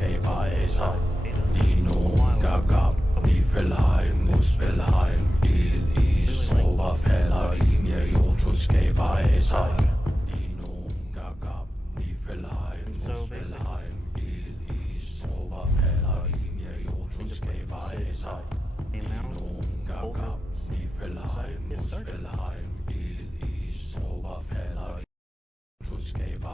Skaber Dino gagab i Felheim Musfelheim Ild is overfalder linje Jotus skaber Dino gagab i Felheim Musfelheim Ild is overfalder linje Jotus skaber Dino gagab i Felheim Musfelheim Ild is overfalder Jotus skaber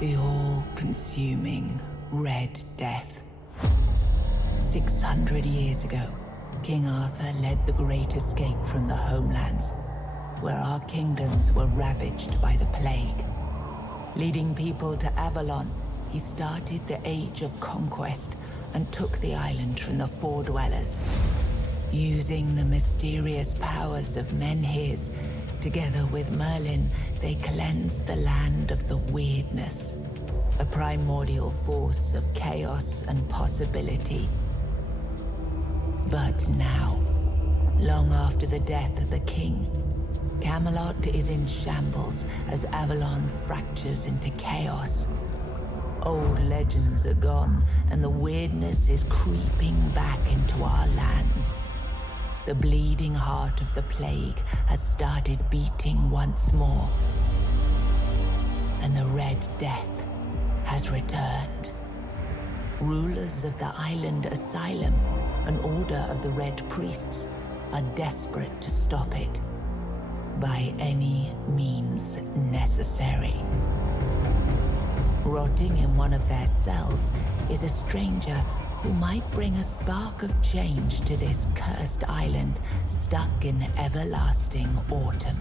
The all-consuming Red Death. 600 years ago, King Arthur led the Great Escape from the homelands, where our kingdoms were ravaged by the plague. Leading people to Avalon, he started the Age of Conquest and took the island from the Four Dwellers. Using the mysterious powers of Menhirs, together with Merlin, they cleansed the land of the weirdness, a primordial force of chaos and possibility. But now, long after the death of the king, Camelot is in shambles as Avalon fractures into chaos. Old legends are gone, and the weirdness is creeping back into our lands. The bleeding heart of the plague has started beating once more, and the Red Death has returned. Rulers of the island asylum, an order of the Red Priests, are desperate to stop it by any means necessary. Rotting in one of their cells is a stranger who might bring a spark of change to this cursed island stuck in everlasting autumn.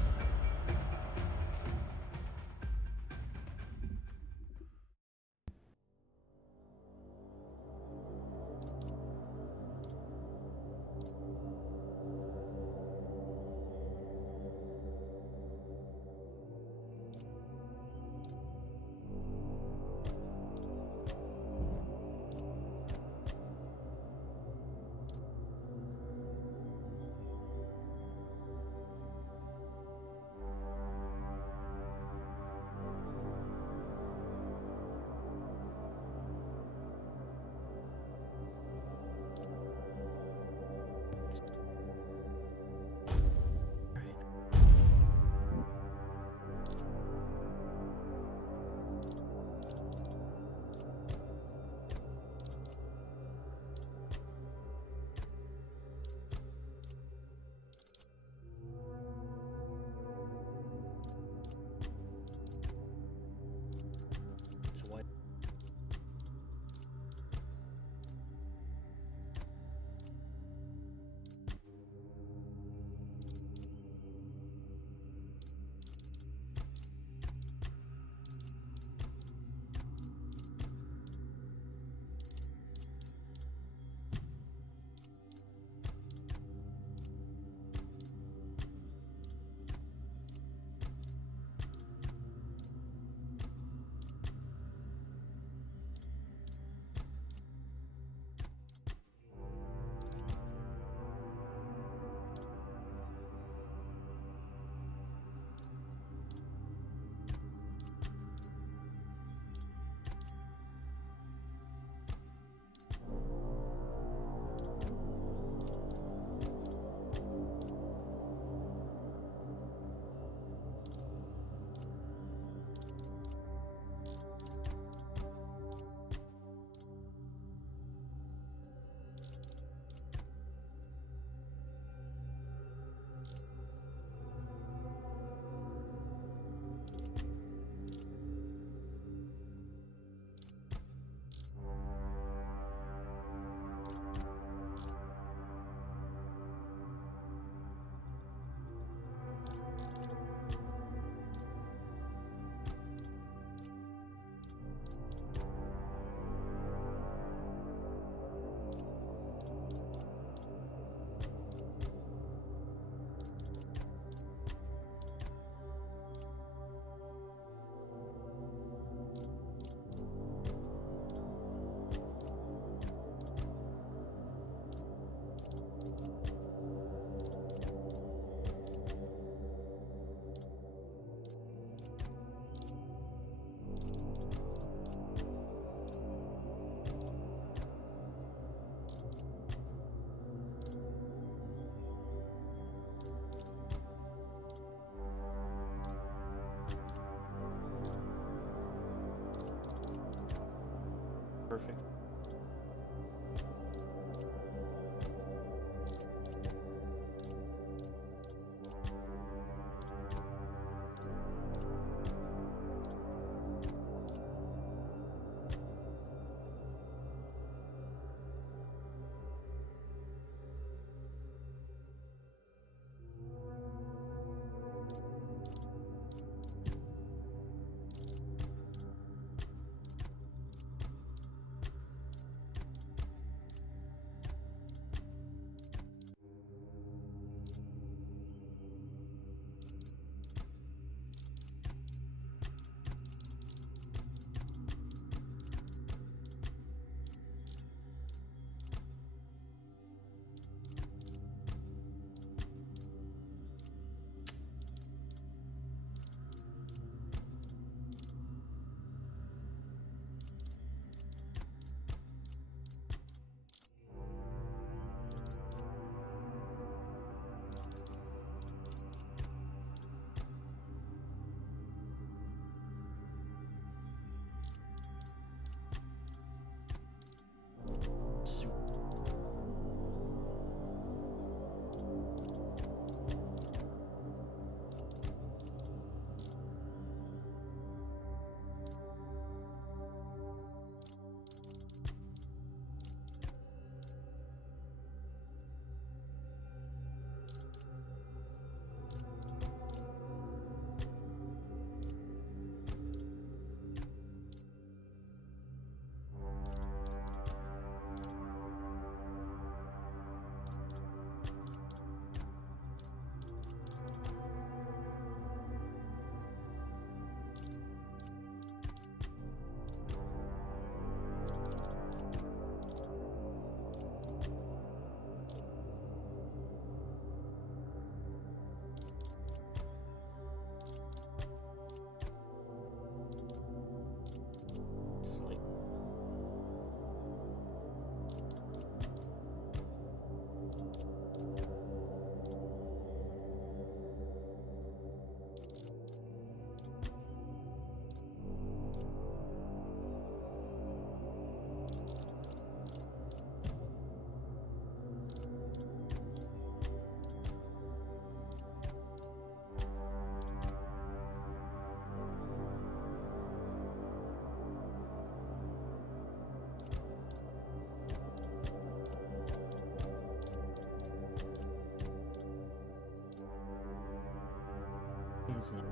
It's not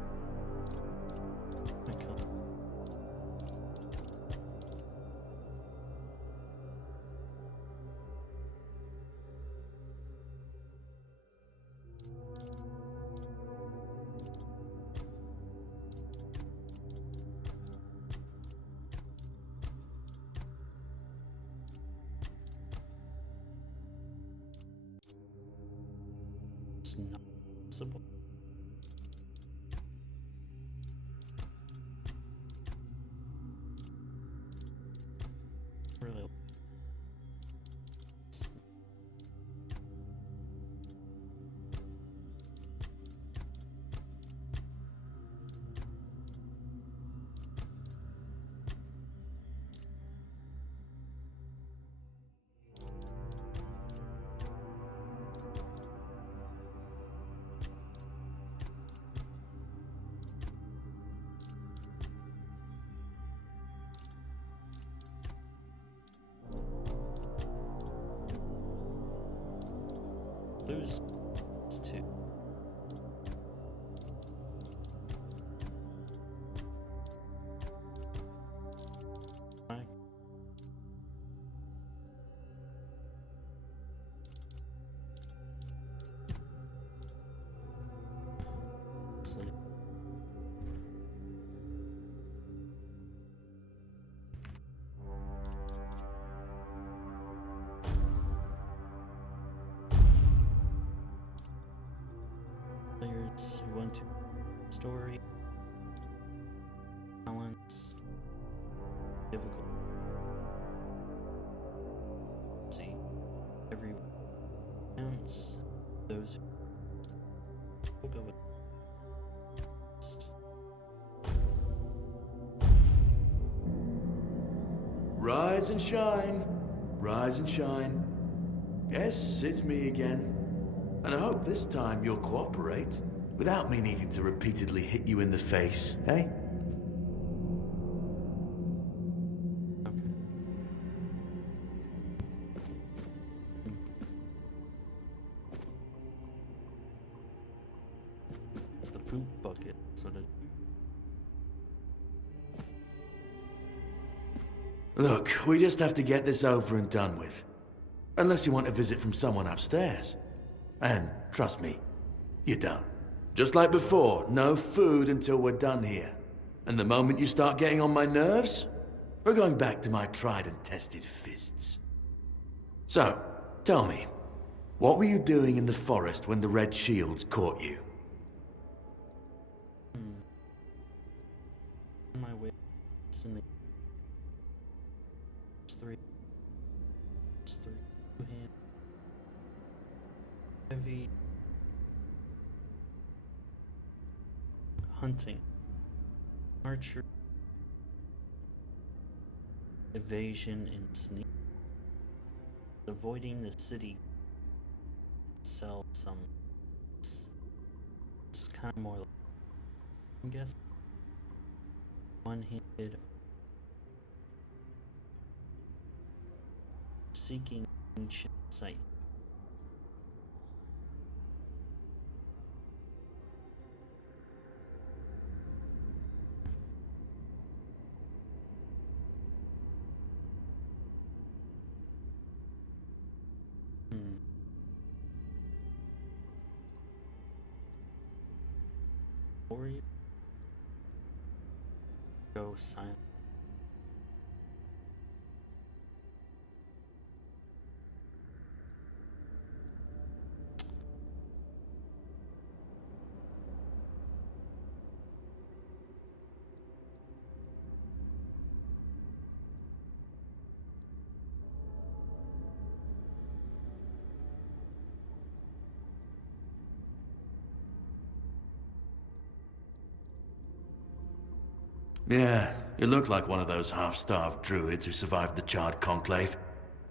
my color. It's not possible. Really. Lose two. Right. Sleep. Players who want to story, balance, difficult. See, every counts. Those who will go with best. Rise and shine, rise and shine. Yes, it's me again. And I hope this time you'll cooperate, without me needing to repeatedly hit you in the face, eh? Okay. It's the poop bucket, sort of. Look, we just have to get this over and done with. Unless you want a visit from someone upstairs. And trust me, you don't. Just like before, no food until we're done here. And the moment you start getting on my nerves, we're going back to my tried and tested fists. So, tell me, what were you doing in the forest when the Red Shields caught you? On my way in the three. Two-hand. Heavy hunting, archery, evasion, and sneak. Avoiding the city. Sell some. It's kind of more like, I guess, one-handed. Seeking ancient sight. Or you go silent. Yeah, you look like one of those half-starved druids who survived the Charred Conclave.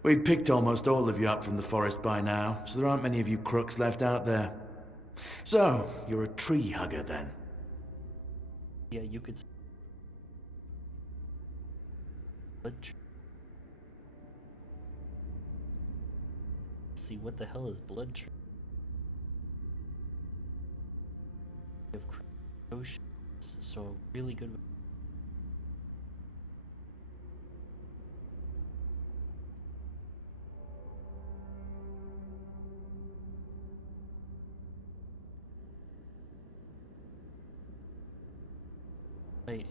We've picked almost all of you up from the forest by now, so there aren't many of you crooks left out there. So, you're a tree hugger then? Yeah, you could. See, what the hell is blood tree? So really good. Wait.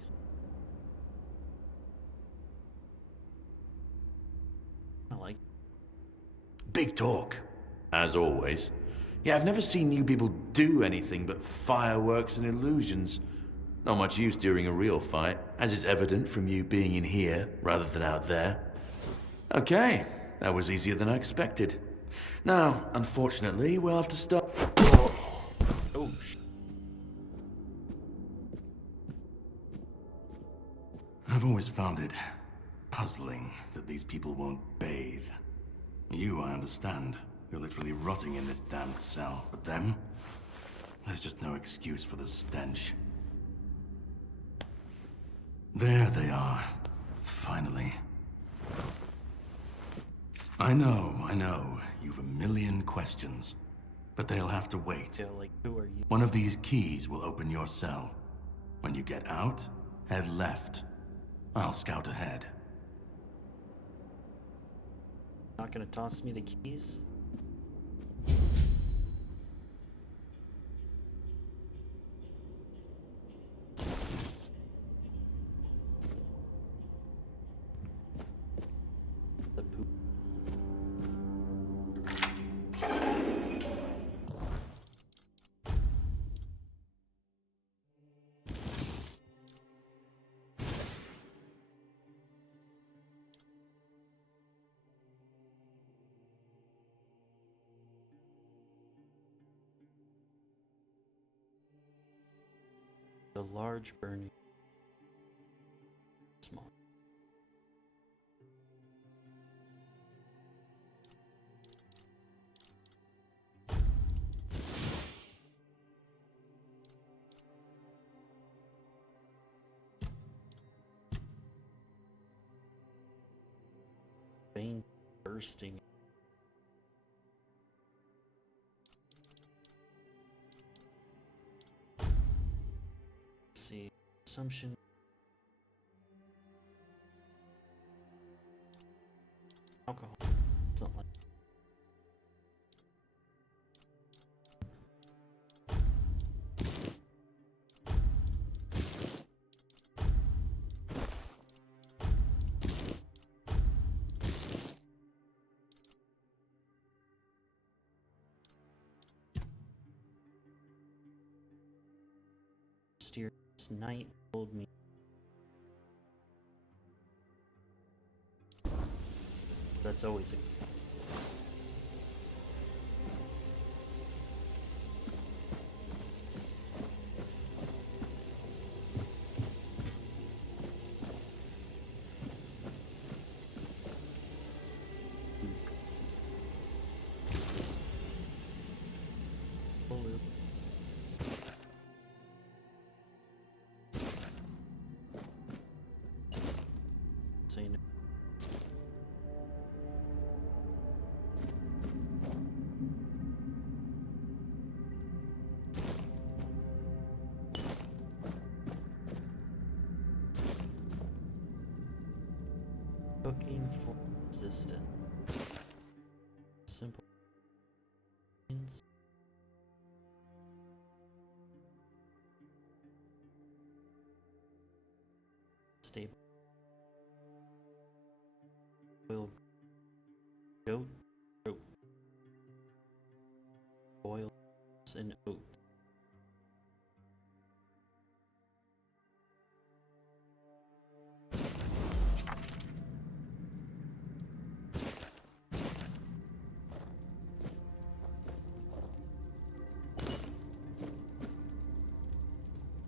I like. Big talk, as always. Yeah, I've never seen you people do anything but fireworks and illusions. Not much use during a real fight, as is evident from you being in here rather than out there. Okay, that was easier than I expected. Now, unfortunately, we'll have to start. Oh, I've always found it puzzling that these people won't bathe. You, I understand. You're literally rotting in this damned cell. But them? There's just no excuse for the stench. There they are. Finally. I know. You've a million questions. But they'll have to wait. yeah, like, who are you? One of these keys will open your cell. When you get out, head left. I'll scout ahead. Not gonna toss me the keys? The poop. The large burning. Small. Vein bursting. Let's see. Assumption. Alcohol. Something like mysterious night told me. That's always a say no. Looking for resistance. Simple. Means stable. Oil. Goat. Goat. Oils and oat.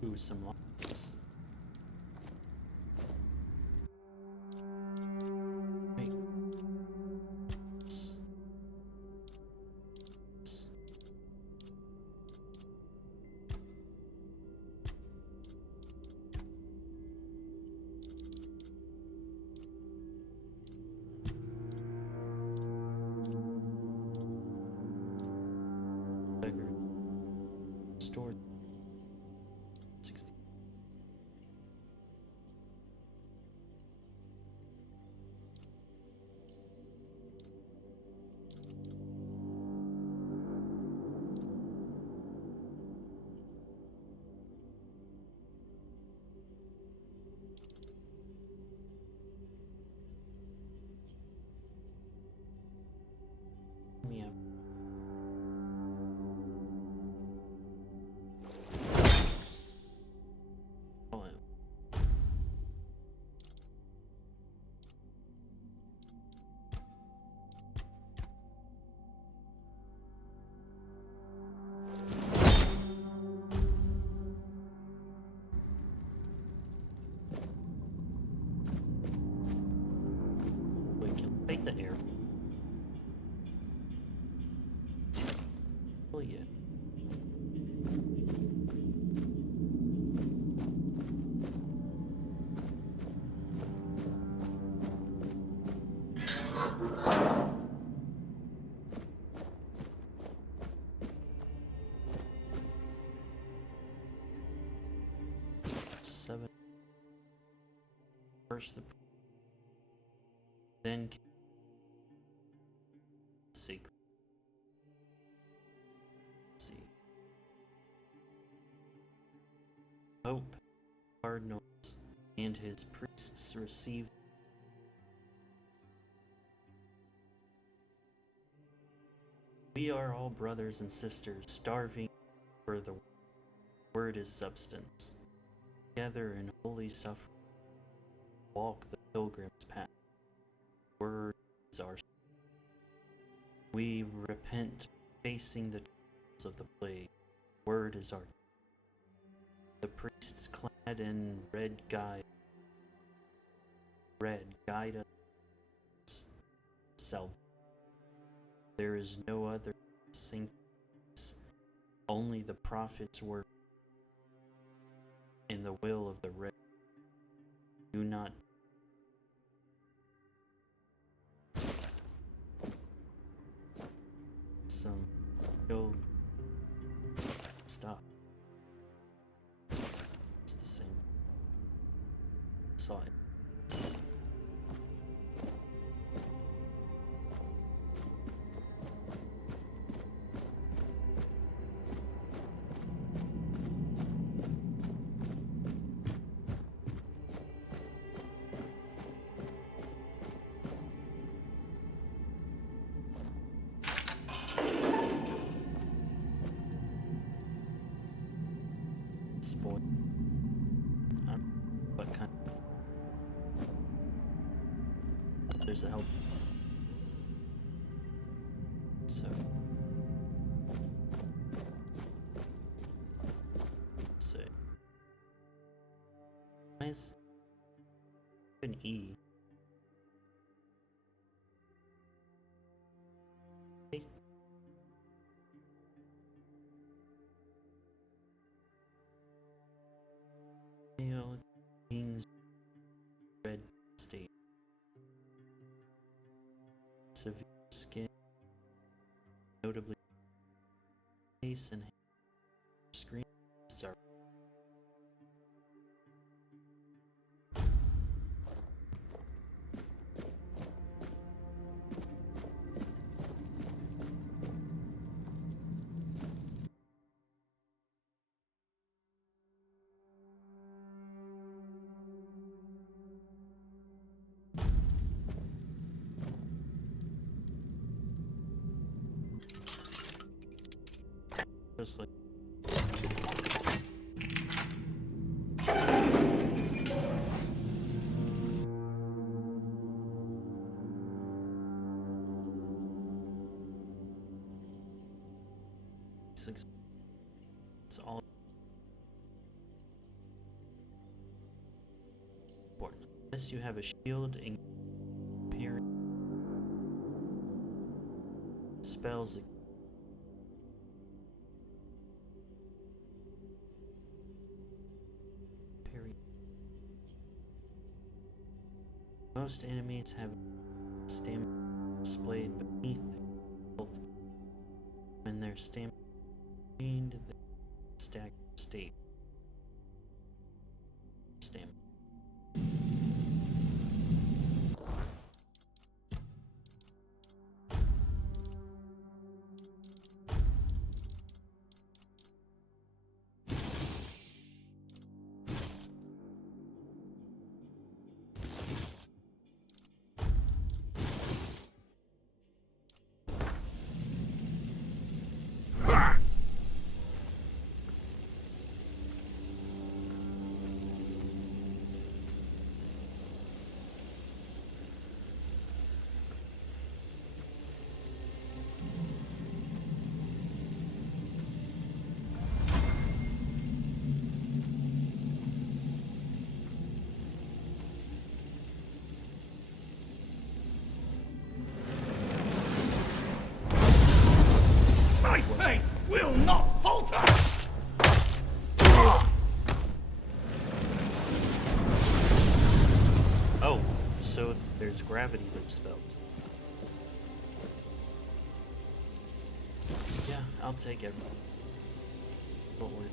Ooh, some lights. Wait. Beggar. Store 60. Hell yeah. Seven. First the then secret. See. Pope, cardinals, and his priests received. We are all brothers and sisters, starving for the word is substance. Together in holy suffering, walk the pilgrim's path. Word is our. We repent facing the trials of the plague. Word is our. The priests clad in red guide us self. There is no other sanctity, only the prophet's word in the will of the red. Do not some go stop. It's the same. Saw it. Spoil. What kind? There's a help. So. Let's see. Nice. An E. King's red state. Severe skin, notably face and screen are just like it's all important. Unless you have a shield and spells. Most enemies have stamina displayed beneath health. When their stamina gained, they stack state. Stamina. will not falter! Oh, so there's gravity with spells. Yeah, I'll take it. What would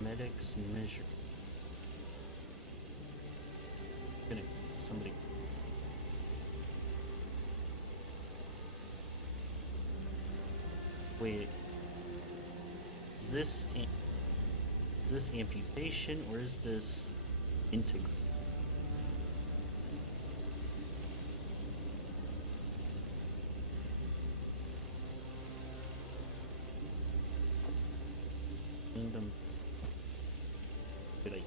medics measure? Gonna somebody. Wait, is this amputation or is this integral? Kingdom. Good idea.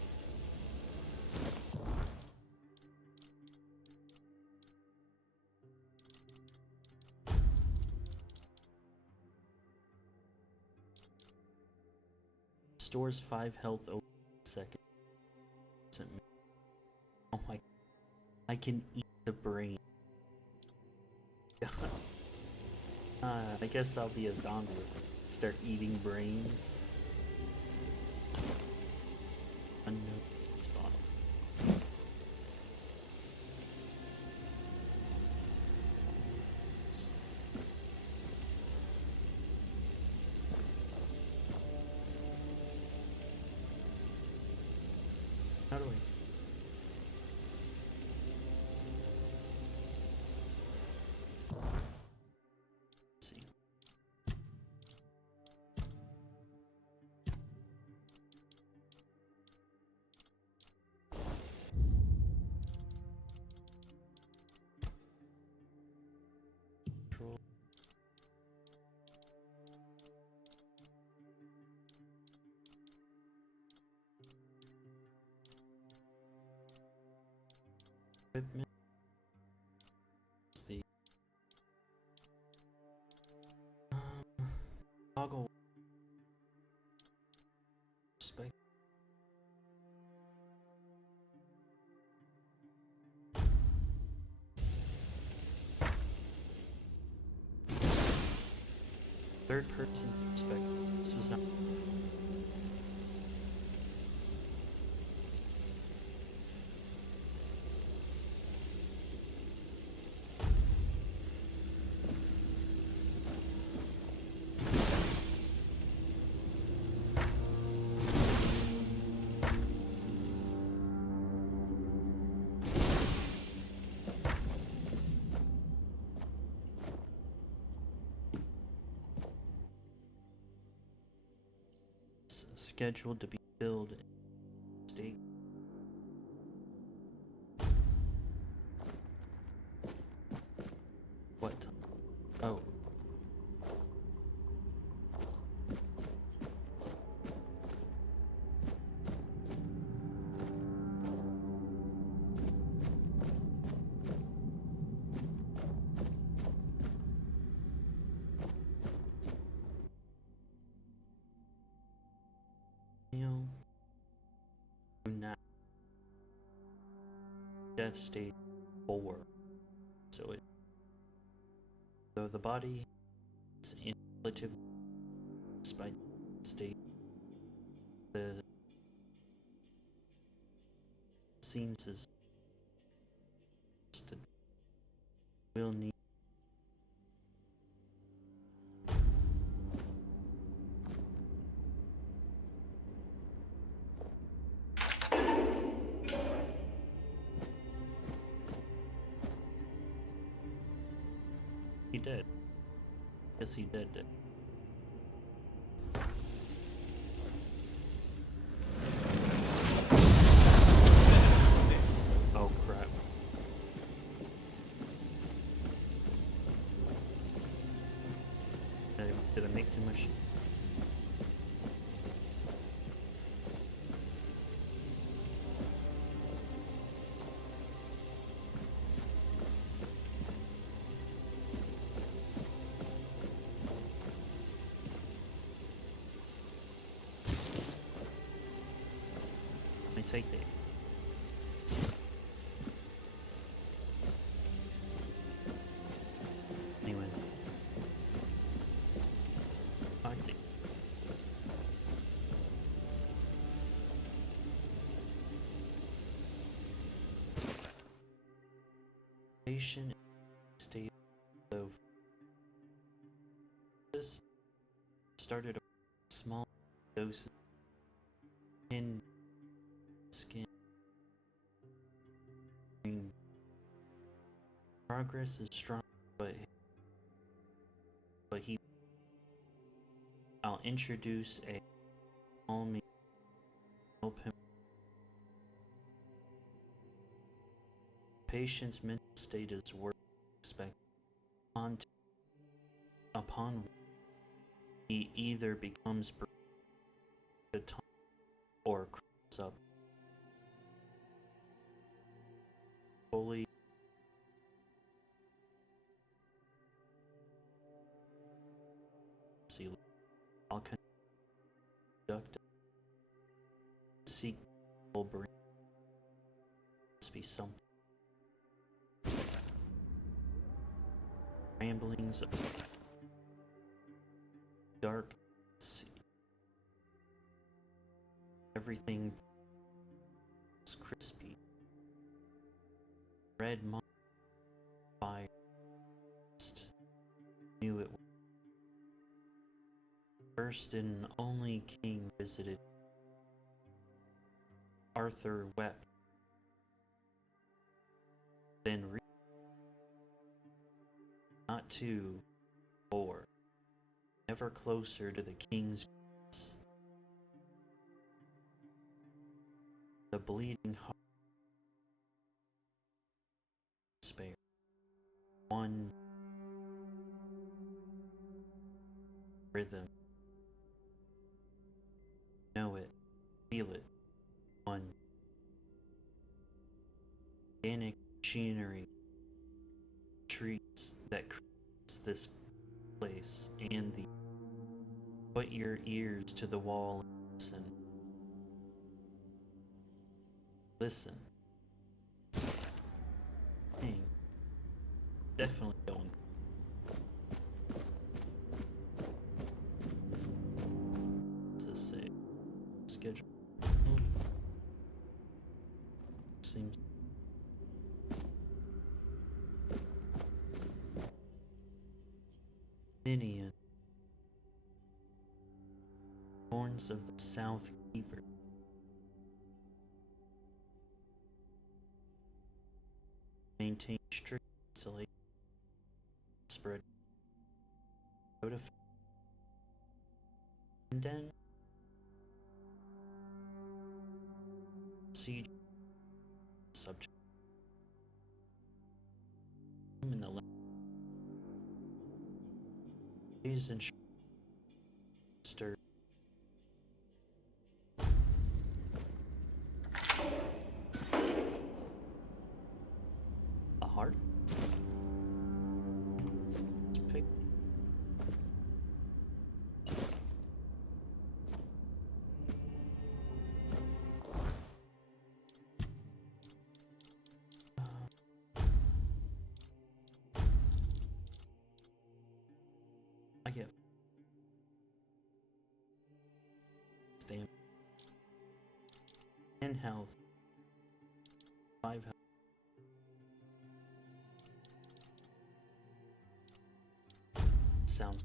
Stores 5 health over a second. Oh my! I can eat the brain. I guess I'll be a zombie. Start eating brains. Unknown spot. How do I? See. Control. Equipment. The toggle. Spec. Third person perspective. This was not. Scheduled to be filled in state. What? Oh. Now, death state 4. So the body is in relative despite state. The seems as will need. He did. Yes, he did. Oh crap. Did I make too much? Take that. Anyways. Patient state of this started a small dose in skin. Progress is strong, but he. I'll introduce a calming help him. Patient's mental state is worth expecting. Upon he either becomes at a time or crawls up fully. I'll conduct seek will bring must be something. Ramblings of dark sea. Everything is crispy. Red fire. Knew it. First and only king visited. Arthur wept. Then not two, or ever closer to the king's grace. The bleeding heart. Despair. One rhythm. Know it, feel it. One organic machinery treats that creates this place and the. Put your ears to the wall and listen. Listen. Dang. Definitely going. What's this say? Schedule. Seems. Ninian. Horns of the South Keeper. Maintain strict isolation. Spread. Notify. And then. Siege. Subject. In the last. And stir. A heart? Let's pick. I get stamina. 10 health. 5 health. Sounds.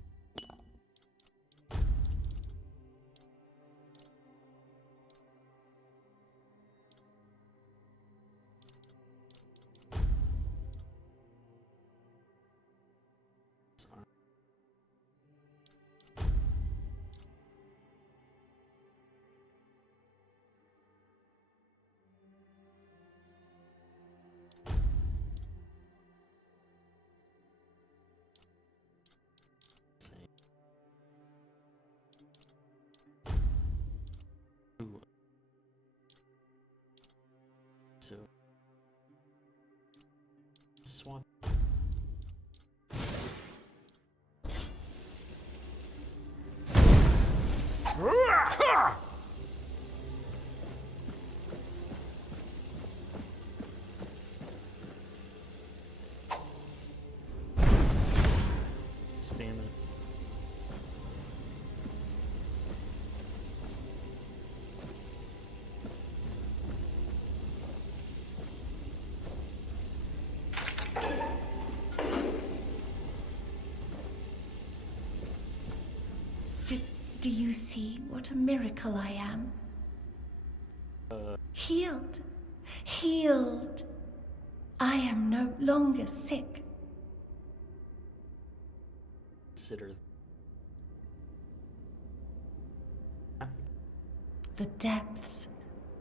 So swap. Stamina. Do you see what a miracle I am? Healed. Healed. I am no longer sick. Consider The depths,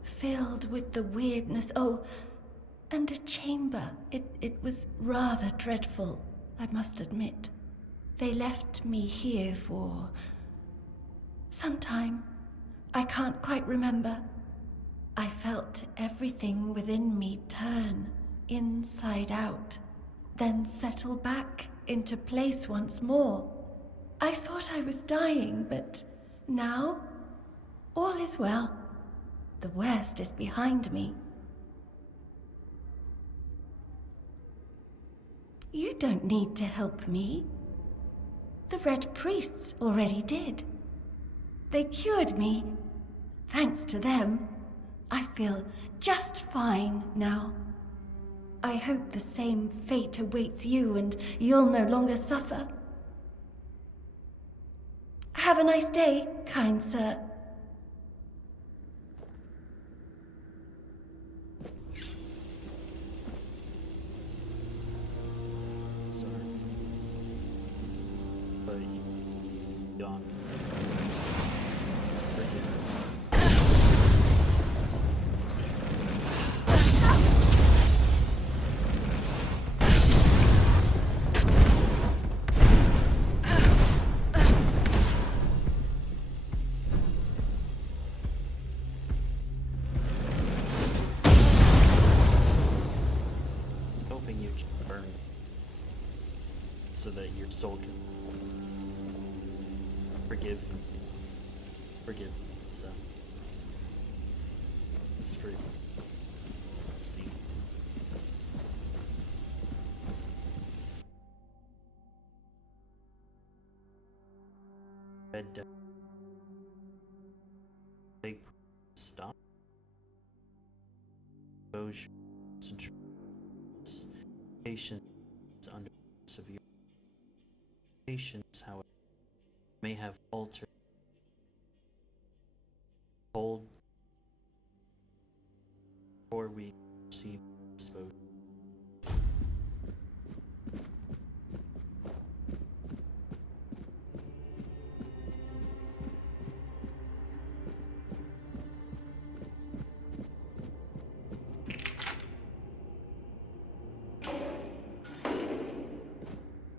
filled with the weirdness. Oh, and a chamber. It was rather dreadful, I must admit. They left me here for some time. I can't quite remember. I felt everything within me turn inside out, then settle back into place once more. I thought I was dying, but now all is well. The worst is behind me. You don't need to help me. The Red Priests already did. They cured me. Thanks to them, I feel just fine now. I hope the same fate awaits you and you'll no longer suffer. Have a nice day, kind sir. sorry. But you don't forgive it. Hoping you burn so that your soul can forgive. So it's free. See. Red Dead. Big stop. Exposure. Patience under severe. Patience, however, may have altered. Cold. 4 weeks receive exposure.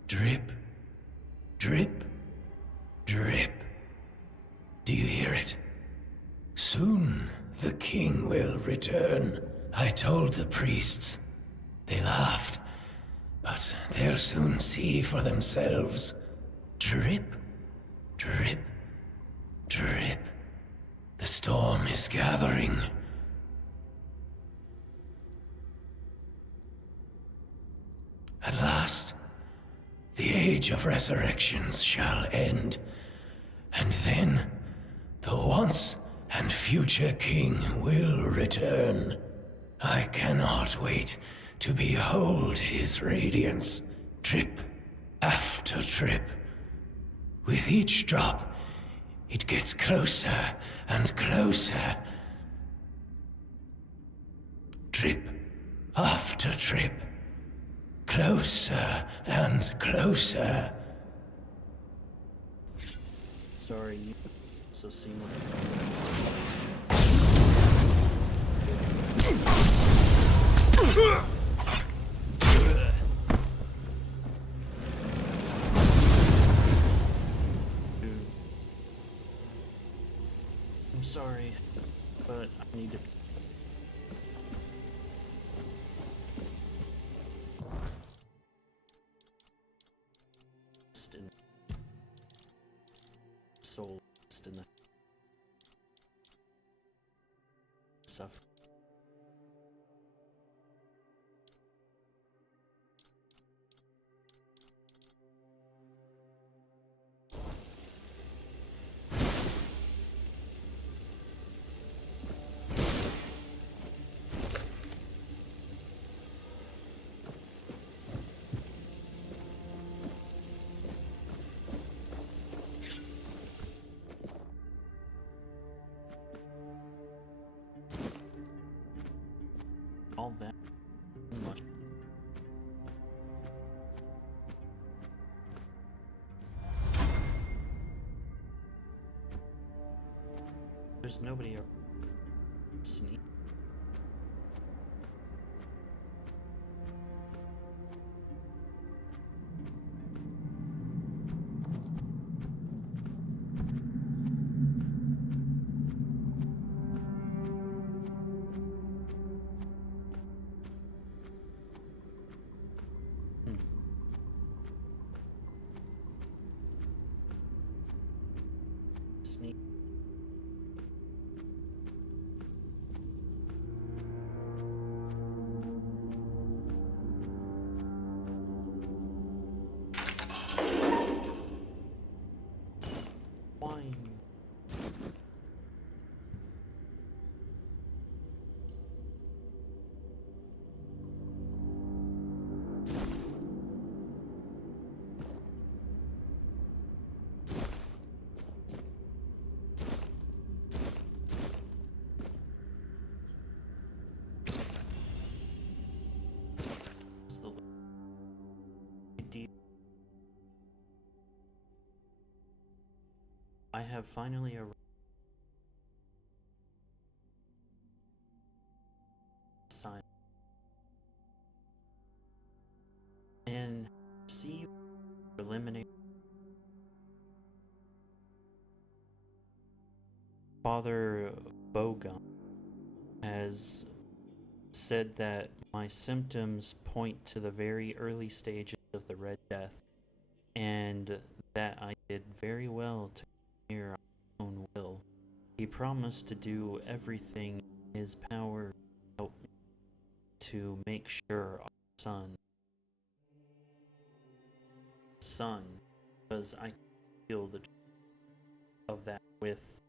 Drip, drip, drip. Do you hear it? Soon the king will return. I told the priests. They laughed, but they'll soon see for themselves. Drip, drip, drip. The storm is gathering. At last, the age of resurrections shall end, and then the once and future king will return. I cannot wait to behold his radiance, drip after drip. With each drop, it gets closer and closer. Drip after drip. Closer and closer. Sorry, you also seem like. I'm sorry, but I need to. In soul in the suffer. all that much. There's nobody around. Sneak. Sneak. Wine. It's the deep. I have finally arrived. Sign and see preliminary. Father Bogon has said that my symptoms point to the very early stages of the Red Death, and that I did very well to come here on my own will. He promised to do everything in his power to help me to make sure our son, because I feel the truth of that with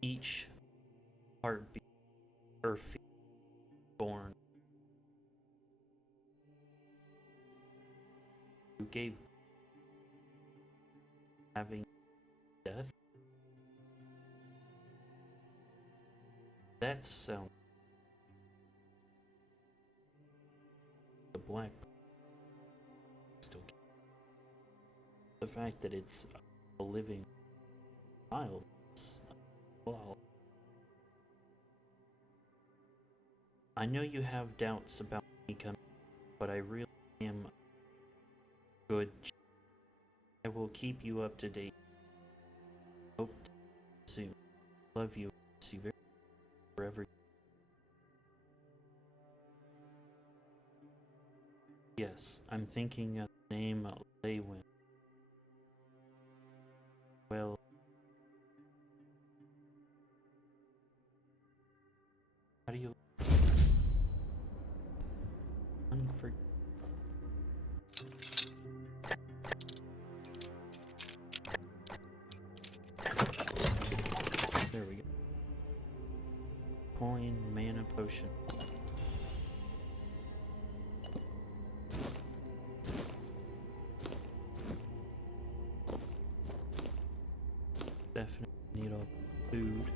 each heartbeat or feet born. You gave having death. That's the black still the fact that it's a living child is, well, I know you have doubts about me coming, but I really am good. I will keep you up to date. Hope to see you soon. Love you. See you very forever. Yes, I'm thinking of the name Leywin. Well, how do you there we go. Coin, mana potion. Definitely need all the food.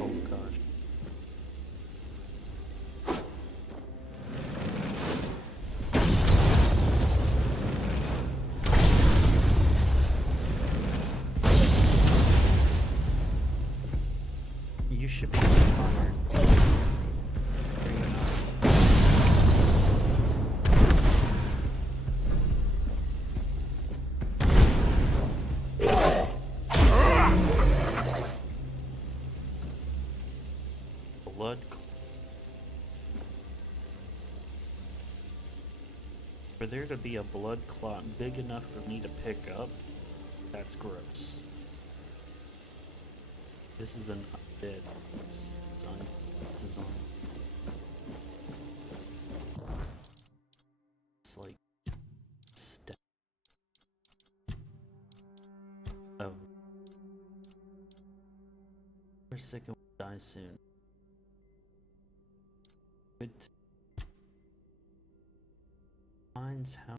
Oh gosh. You should be fire. Blood. For there to be a blood clot big enough for me to pick up, that's gross. This is an undead. It's on. It's like step. Oh. We're sick and we'll die soon. It finds how.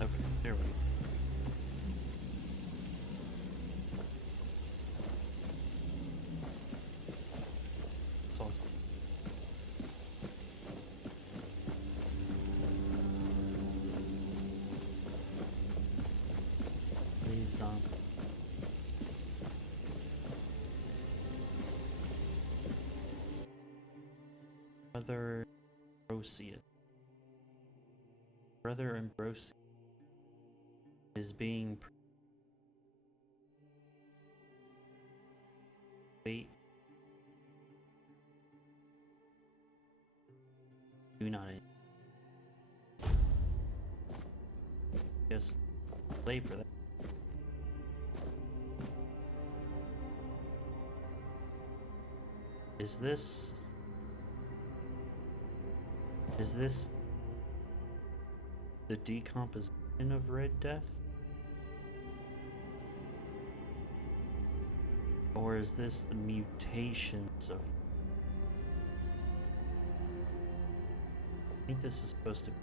Okay, there we go. That's awesome. These Brother Ambrosius. Brother Ambrosius is being wait. Do not. Just play for that. Is this the decomposition of Red Death? Or is this the mutations of... I think this is supposed to be...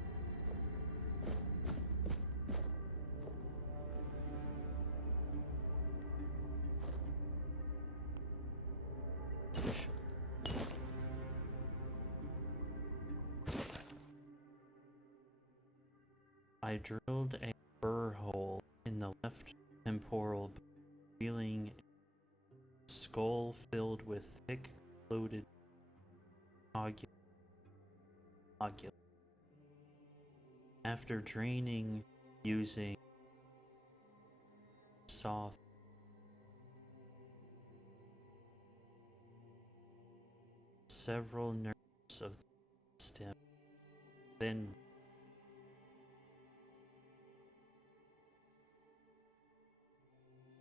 I drilled a burr hole in the left temporal, revealing a skull filled with thick, bloated ocula. After draining using soft several nerves of the stem, then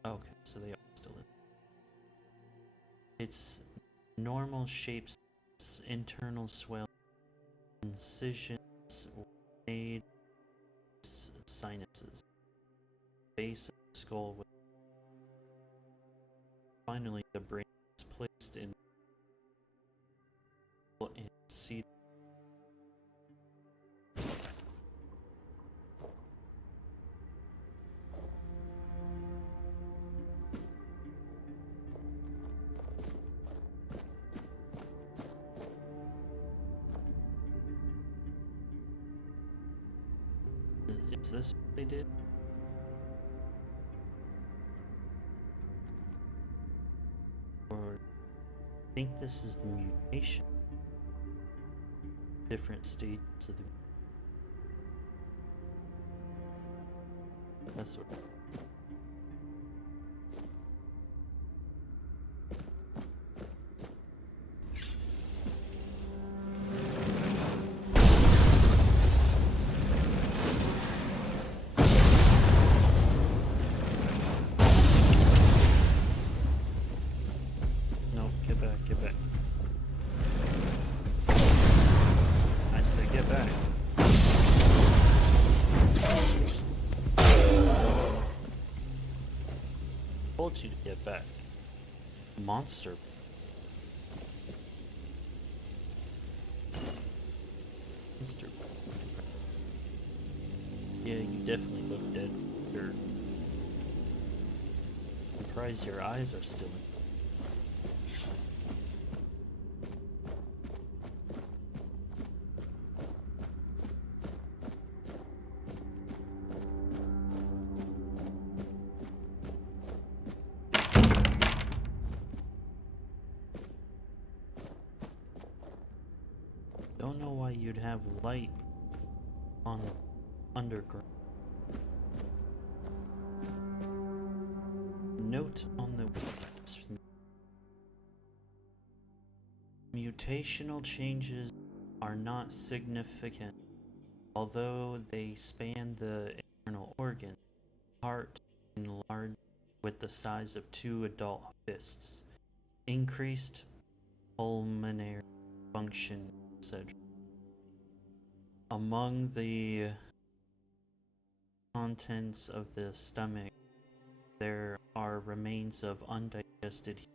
okay, so they are still in. Its normal shapes, internal swell, incisions made sinuses, base of the skull. Finally, the brain is placed in and seated. Is this what they did? Or I think this is the mutation. Different stages of the... That's what... No, get back, get back. I said get back. Told you to get back. Monster. Monster. Yeah, you definitely look dead for sure. Surprised your eyes are still in. you'd have light on the underground. Note on the mutational changes are not significant, although they span the internal organ. Heart enlarged with the size of 2 adult fists, increased pulmonary function, etc. Among the contents of the stomach, there are remains of undigested heat,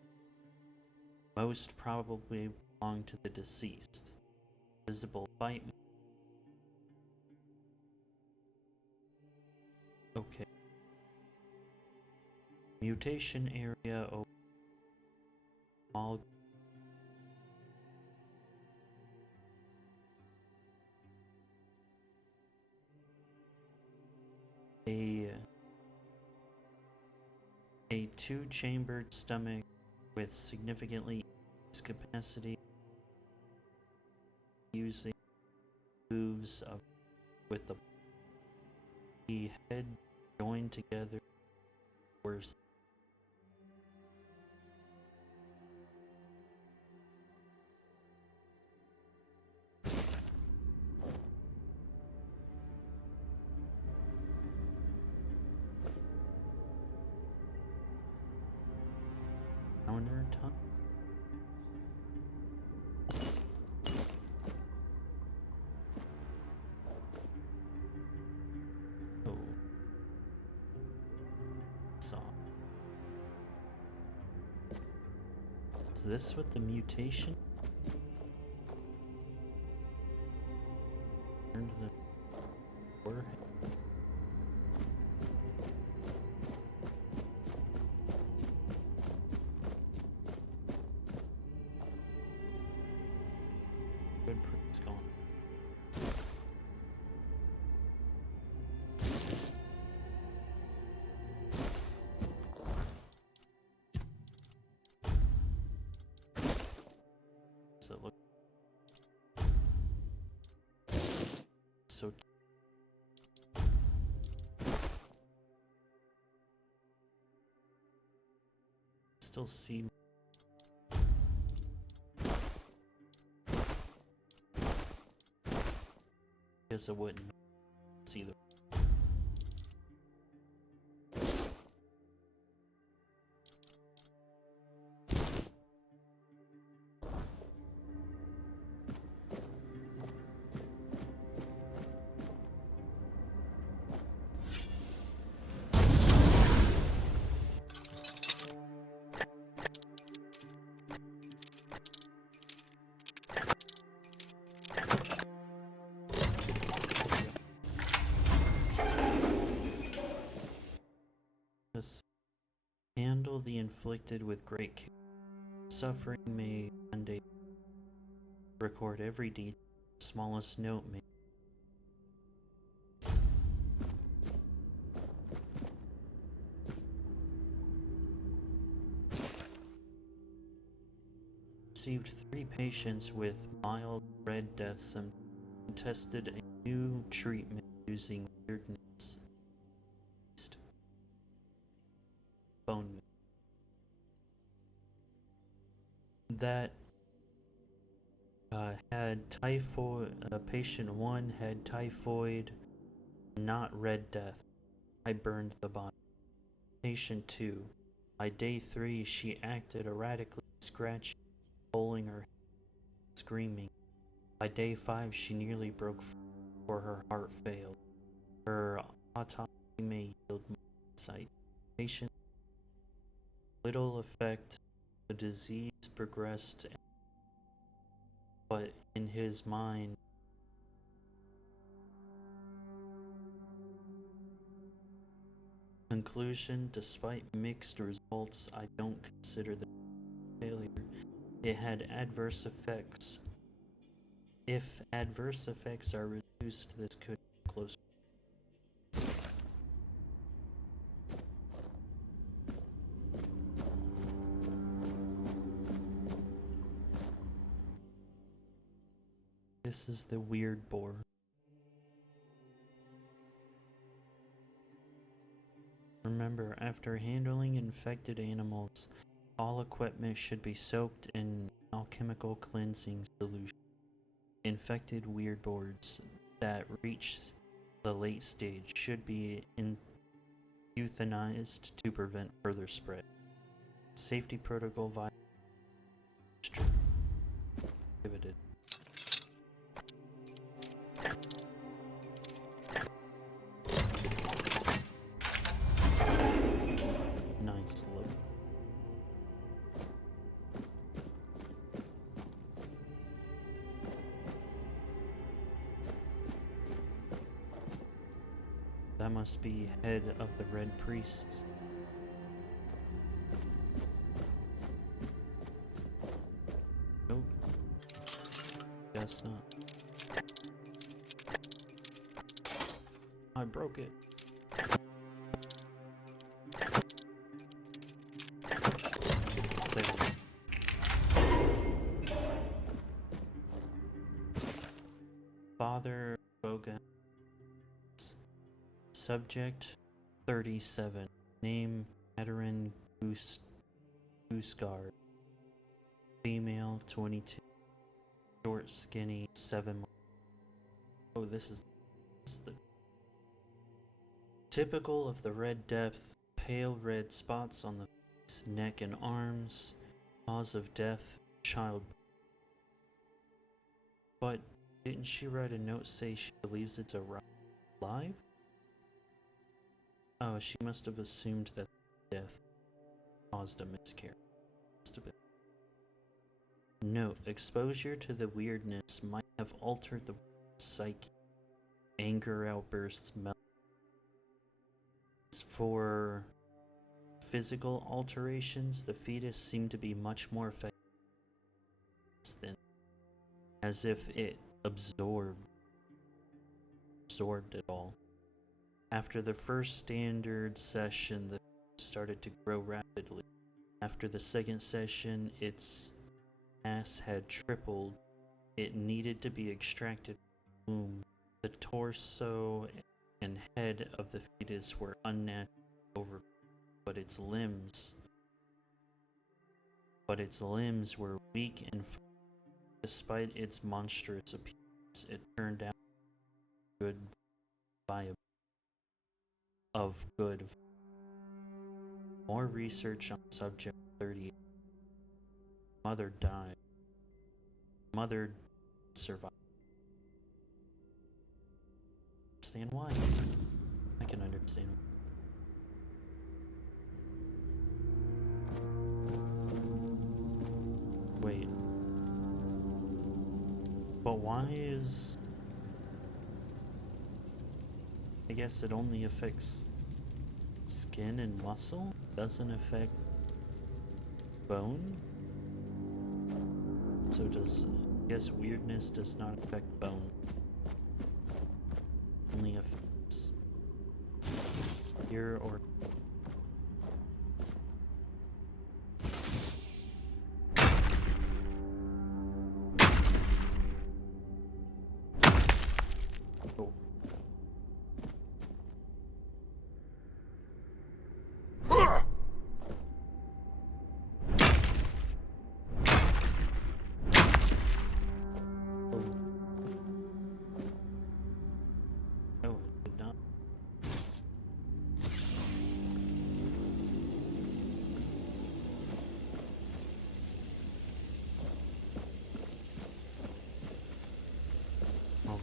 most probably belong to the deceased. Visible bite. Okay. Mutation area all a two-chambered stomach with significantly increased capacity using moves of with the head joined together worse. Counter time. Oh. Saw. Is this what the mutation? Turn to the forehead. It's gone. So look so still see guess I wouldn't see the handle the inflicted with great care. Suffering may one day record every detail, the smallest note may. Received 3 patients with mild red death symptoms and tested a new treatment using weirdness. Bone that had typhoid. Patient 1 had typhoid, not red death. I burned the body. Patient 2, by day 3, she acted erratically, scratching, pulling her head, screaming. By day 5, she nearly broke free before her heart failed. Her autopsy may yield more insight. Patient little effect, the disease progressed, but in his mind, conclusion, despite mixed results, I don't consider the failure. It had adverse effects. If adverse effects are reduced, this could be close. This is the weird boar. Remember, after handling infected animals, all equipment should be soaked in alchemical cleansing solution. Infected weird boars that reach the late stage should be euthanized to prevent further spread. Safety protocol prohibited. Nice look. That must be head of the Red Priests. Nope. Guess not. I broke it. There. Father Bogan. Subject 37. Name Katerin Gooseguard. Female 22. Short, skinny, 7 months. Oh, this is the typical of the Red Depth. Pale red spots on the face, neck, and arms. Cause of death, childbirth. But didn't she write a note say she believes it's alive? Oh, she must have assumed that death caused a miscarriage. Must have been. Note, exposure to the weirdness might have altered the psyche. Anger outbursts melt. For physical alterations, the fetus seemed to be much more effective than as if it absorbed it all. After the first standard session, the fetus started to grow rapidly. After the second session, its mass had tripled. It needed to be extracted from the womb. The torso and head of the fetus were unnaturally over, but its limbs were weak and despite its monstrous appearance, it turned out good good. More research on subject 30. Mother died. Mother survived. Understand why? I can understand. Wait. But why is... I guess it only affects skin and muscle? Doesn't affect bone? So does... I guess weirdness does not affect bone. Only affects ear or... Oh.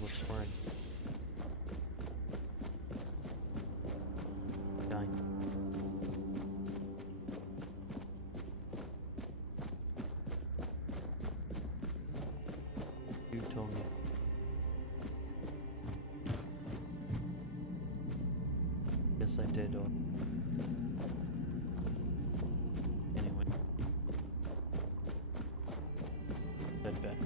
Before I die. You told me. Yes, I did. Anyway. Head back.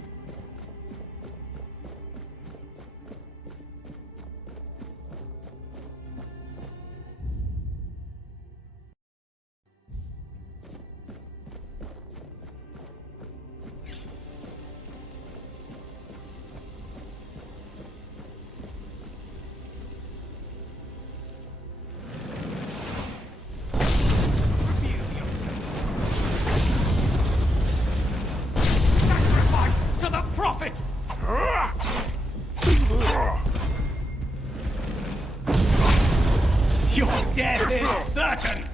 death is certain!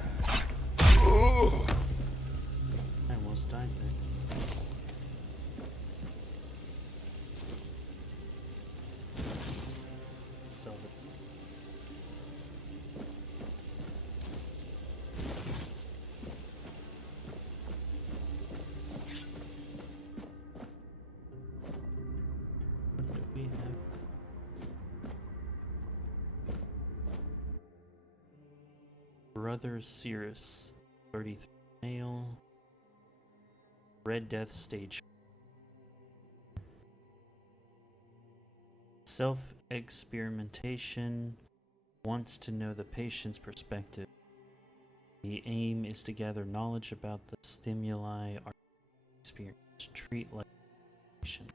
I almost died there. Sell it. What do we have? Brother Cirrus, 33 male, Red Death Stage. Self-experimentation wants to know the patient's perspective. The aim is to gather knowledge about the stimuli our experience. Treat like a patient.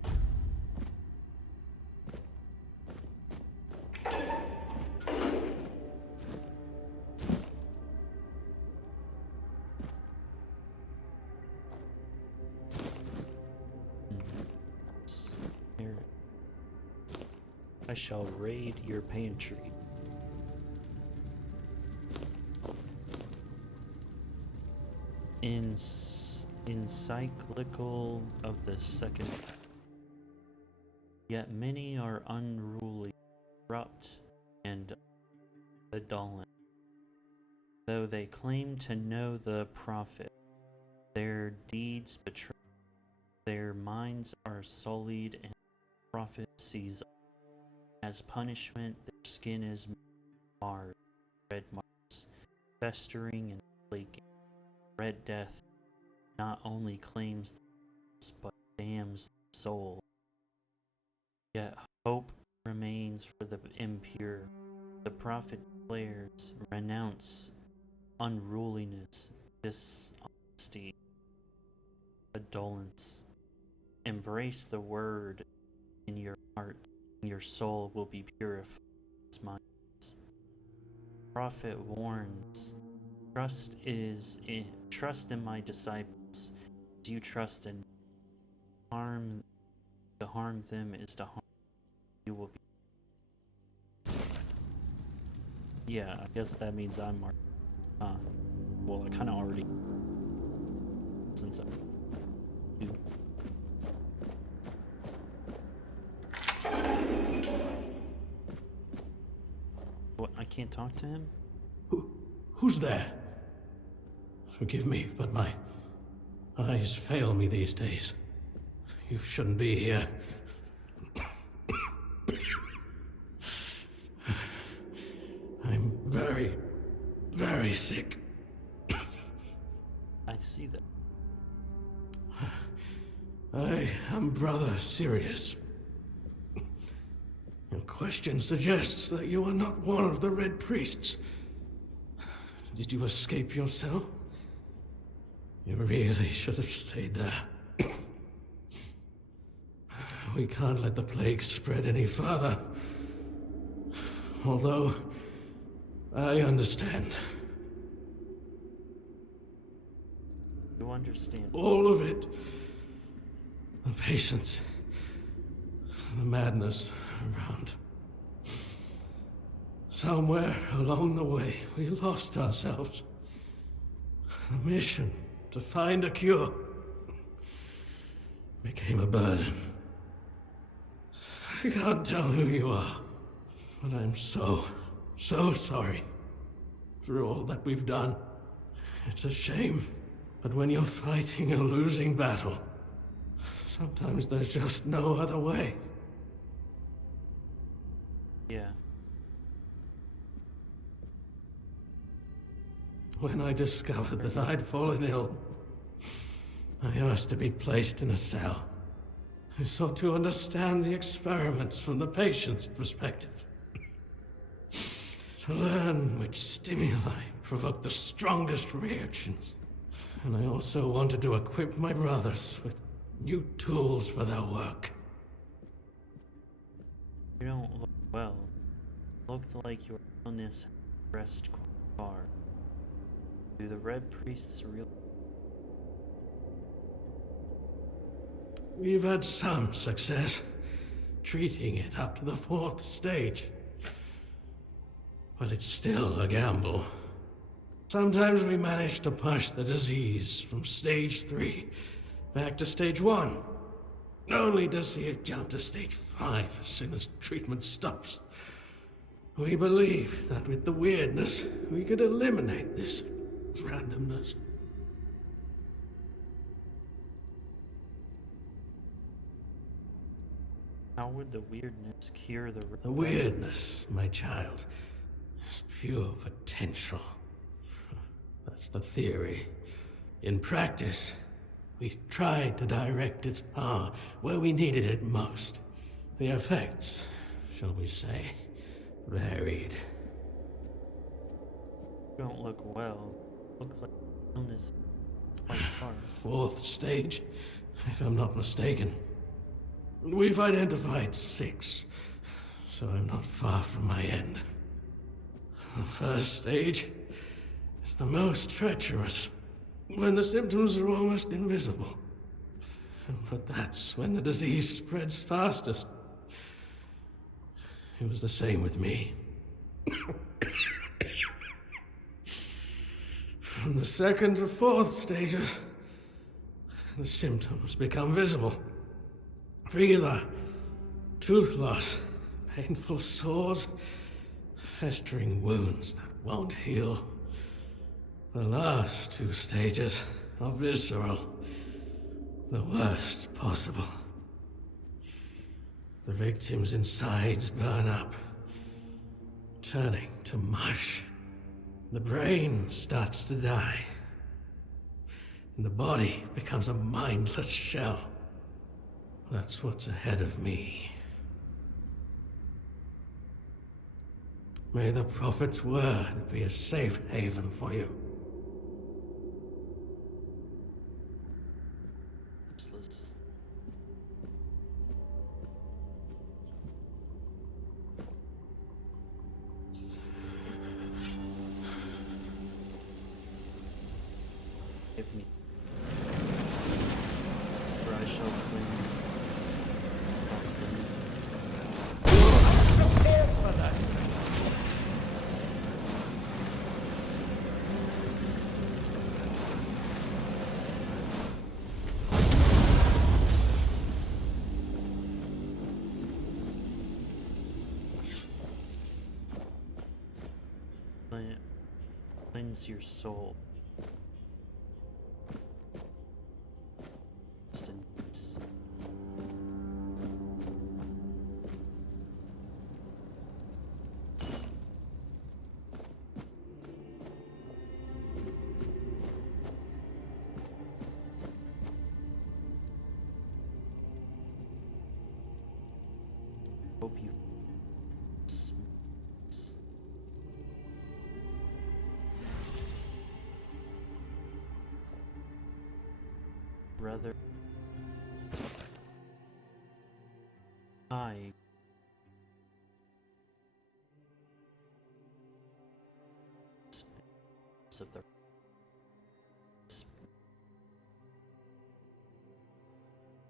I shall raid your pantry. Encyclical of the second. Yet many are unruly, corrupt, and indolent. Though they claim to know the prophet, their deeds betray. Their minds are sullied, and the prophet sees. As punishment, their skin is marred, red marks, festering and flaking. Red Death not only claims the lives, but damns the soul. Yet hope remains for the impure. The prophet declares, renounce unruliness, dishonesty, indolence. Embrace the word in your heart. Your soul will be purified. Prophet warns, trust in my disciples as you trust in me. To harm them is to harm you. Will be. Yeah, I guess that means I'm marked. Well, I kind of already, since I do. What, I can't talk to him? Who's there? Forgive me, but my eyes fail me these days. You shouldn't be here. I'm very, very sick. I see that. I am Brother Sirius. Your question suggests that you are not one of the Red Priests. Did you escape your cell? You really should have stayed there. We can't let the plague spread any further. Although, I understand. You understand? All of it. The patience. The madness around. Somewhere along the way, we lost ourselves. The mission to find a cure became a burden. I can't tell who you are, but I'm so sorry for all that we've done. It's a shame, but when you're fighting a losing battle, sometimes there's just no other way. Yeah. When I discovered that I'd fallen ill, I asked to be placed in a cell. I sought to understand the experiments from the patient's perspective. To learn which stimuli provoke the strongest reactions. And I also wanted to equip my brothers with new tools for their work. You don't look well. Looked like your illness progressed quite far. Do the Red Priests really? We've had some success treating it up to the 4th stage. but it's still a gamble. Sometimes we manage to push the disease from stage 3 back to stage 1, only to see it jump to stage 5 as soon as treatment stops. We believe that with the weirdness, we could eliminate this randomness. How would the weirdness cure the... The weirdness, my child, is pure potential. That's the theory. In practice, we tried to direct its power where we needed it most. The effects, shall we say, varied. You don't look well. Look like illness quite far. 4th stage, if I'm not mistaken. We've identified 6, so I'm not far from my end. The 1st stage is the most treacherous, when the symptoms are almost invisible. But that's when the disease spreads fastest. It was the same with me. From the 2nd to 4th stages, the symptoms become visible. Fever, tooth loss, painful sores, festering wounds that won't heal. The last 2 stages are visceral, the worst possible. The victim's insides burn up, turning to mush. The brain starts to die, and the body becomes a mindless shell. That's what's ahead of me. May the Prophet's word be a safe haven for you. Useless. Give me. For I shall cleanse. Prepare for that. Cleanse your soul. Instance. Hope you brother. I of the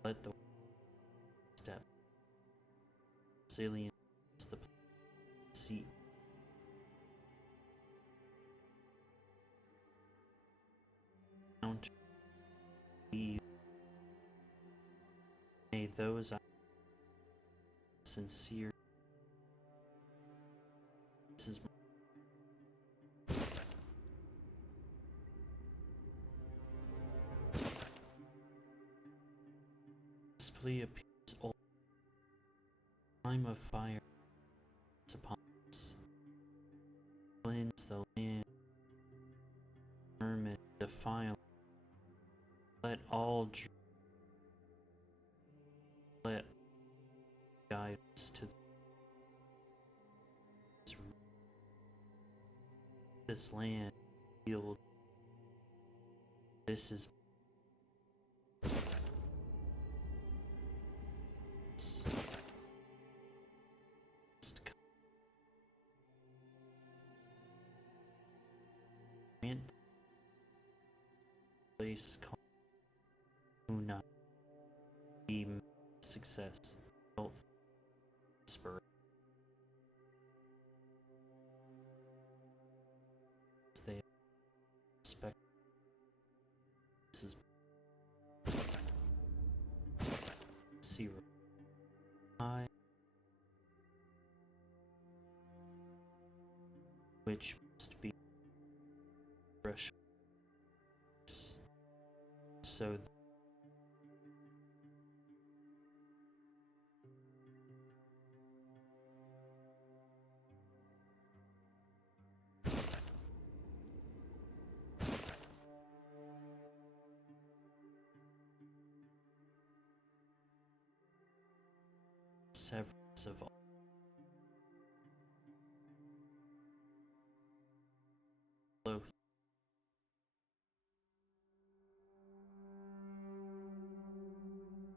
let the step salient the seat. Counter leave. May those sincere. This is this plea appears old. Time of fire is upon us. Cleanse the land. Hermit defile. Let all let guide us to this land healed. This is place called Una. Be success, health, inspiration. they expect. This is zero. Which must be fresh. So severance of all both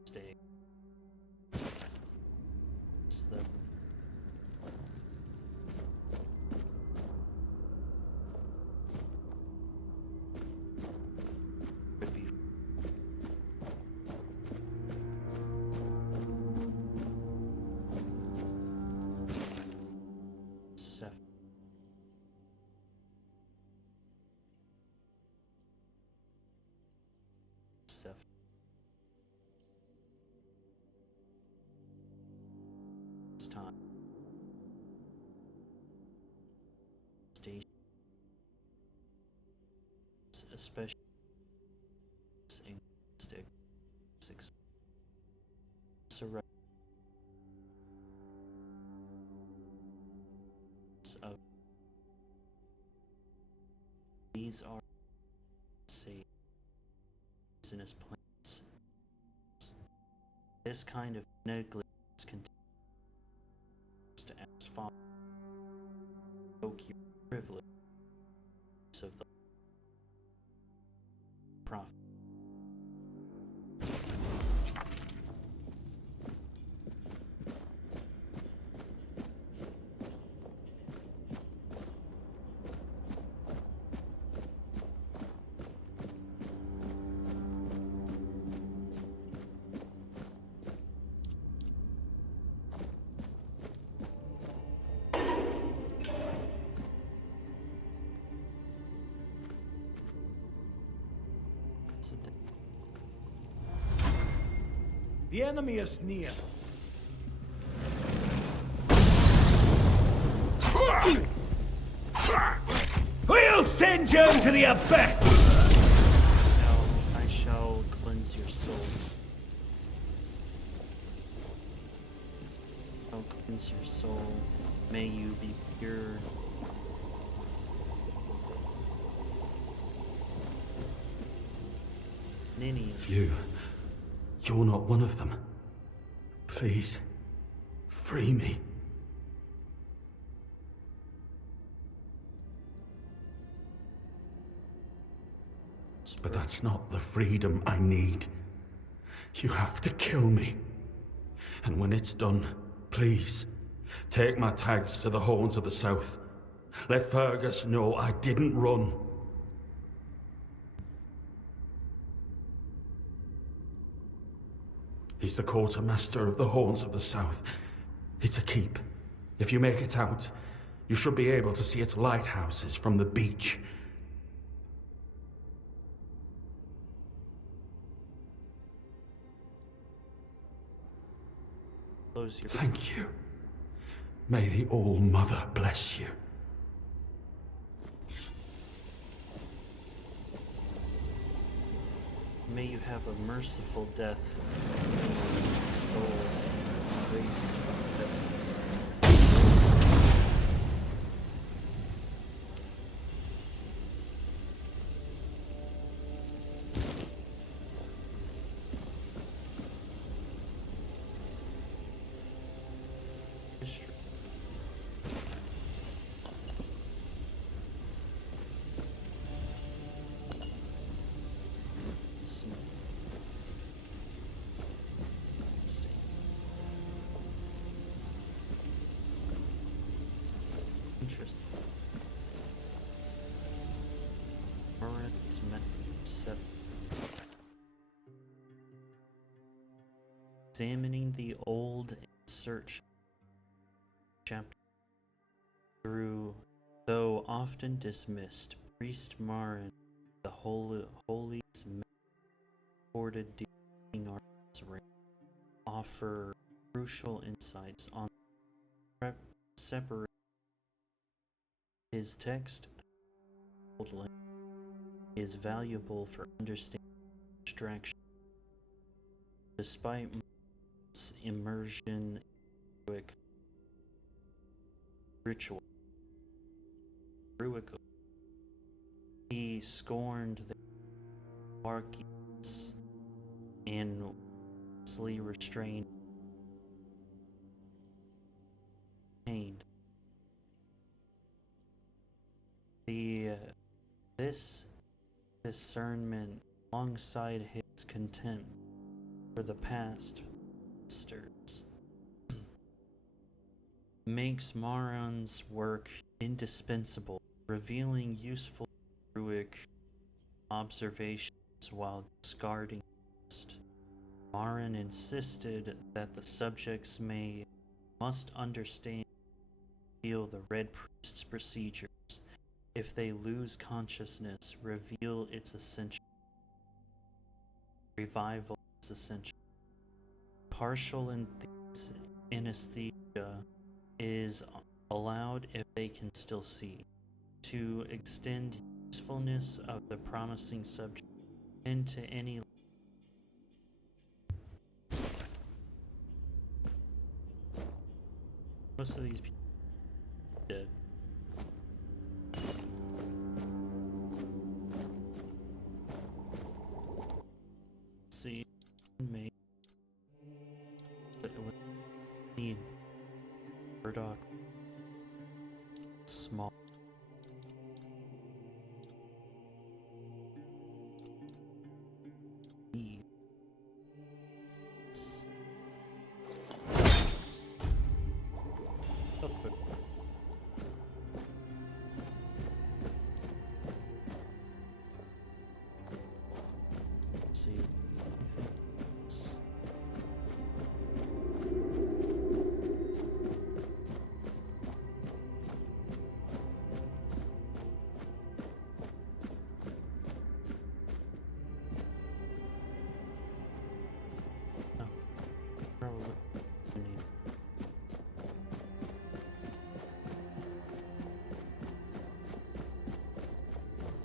stay the could be Seth Seth it's time station especially in stick 6 surround of these are say poisonous plants. This kind of negligence continues to ask Father invoke your privilege of the prophet. The enemy is near. We'll send you to the abyss! I shall cleanse your soul. I'll cleanse your soul. May you be pure. Ninian. You're not one of them. Please, free me. But that's not the freedom I need. You have to kill me. And when it's done, please, take my tags to the Horns of the South. Let Fergus know I didn't run. He's the quartermaster of the Horns of the South. It's a keep. If you make it out, you should be able to see its lighthouses from the beach. Close your Thank you. May the All-Mother bless you. May you have a merciful death. Soul raised to the heavens. History. Interesting. Lawrence met 7. Examining the old in search chapter through, though often dismissed Priest Marin, the holiest man recorded during Arthur's reign, offer crucial insights on the separate his text old language is valuable for understanding abstraction. Despite Marin's immersion in Druidic ritual, he scorned the hierarchies and wisely restrained pain. This discernment, alongside his contempt for the past masters, makes Marin's work indispensable, revealing useful Druidic observations while discarding the rest. Marin insisted that the subjects must understand and feel the Red Priest's procedures. If they lose consciousness, revival is essential. Partial anesthesia is allowed if they can still see. To extend usefulness of the promising subject into any most of these people are dead. See, make but it would need Murdoch small. See.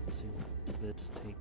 See what's this take.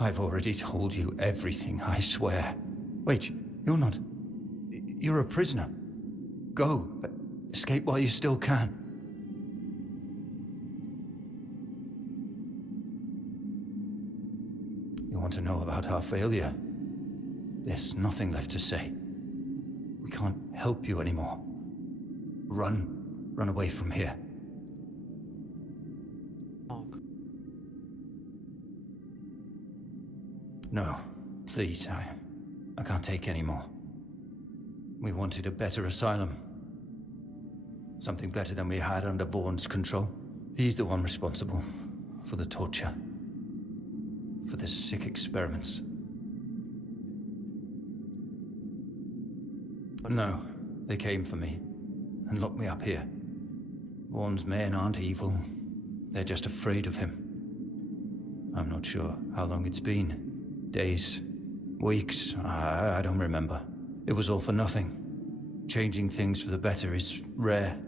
I've already told you everything, I swear. Wait, you're not... You're a prisoner. Go. Escape while you still can. You want to know about our failure? There's nothing left to say. We can't help you anymore. Run. Run away from here. No, please, I can't take any more. We wanted a better asylum. Something better than we had under Vaughn's control. He's the one responsible for the torture, for the sick experiments. No, they came for me and locked me up here. Vaughn's men aren't evil. They're just afraid of him. I'm not sure how long it's been. Days, weeks, I don't remember. It was all for nothing. Changing things for the better is rare.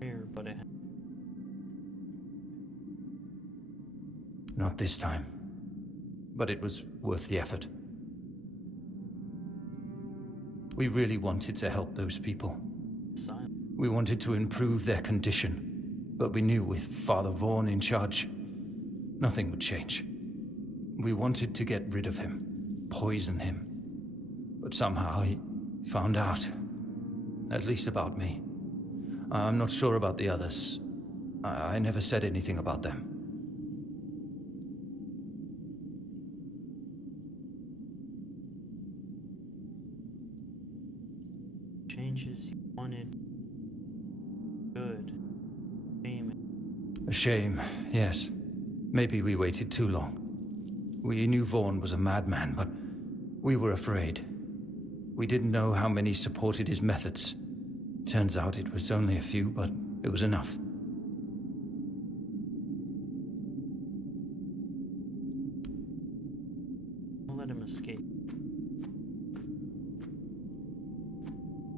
Rare, but it... Not this time. But it was worth the effort. We really wanted to help those people. Silent. We wanted to improve their condition. But we knew with Father Vaughn in charge, nothing would change. We wanted to get rid of him, poison him. But somehow he found out. At least about me. I'm not sure about the others. I never said anything about them. Changes you wanted. Good. Shame. A shame, yes. Maybe we waited too long. We knew Vaughn was a madman, but we were afraid. We didn't know how many supported his methods. Turns out it was only a few, but it was enough. Don't let him escape.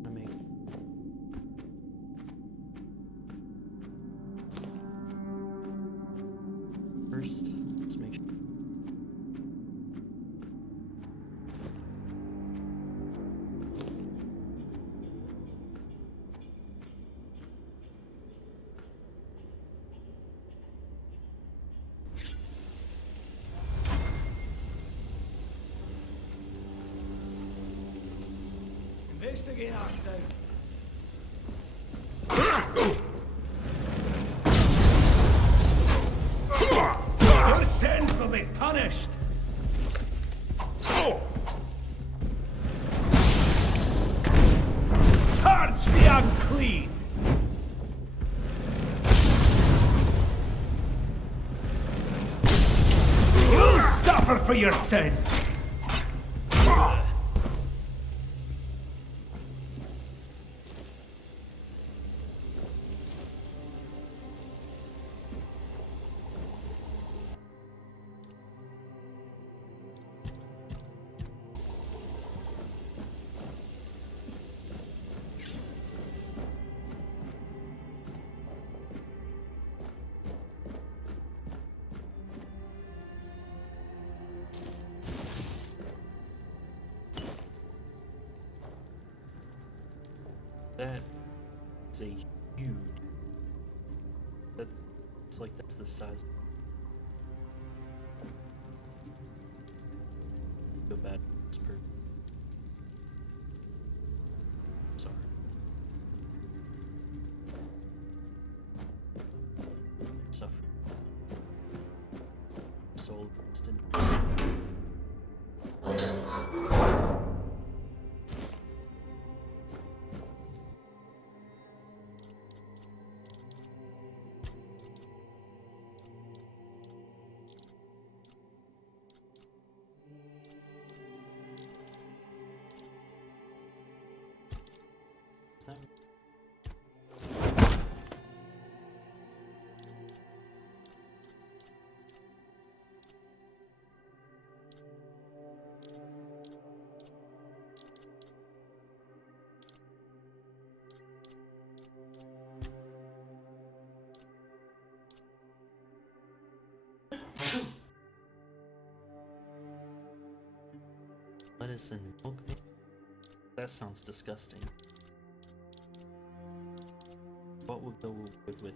Let me. First, let's make sure. Investigate outside. Your sins will be punished. Purge the unclean. You'll suffer for your sin. That is a huge. It's like that's the size. Go bad. Sorry. Suffer. Soul instant. Lettuce and milk. That sounds disgusting. What would go good with?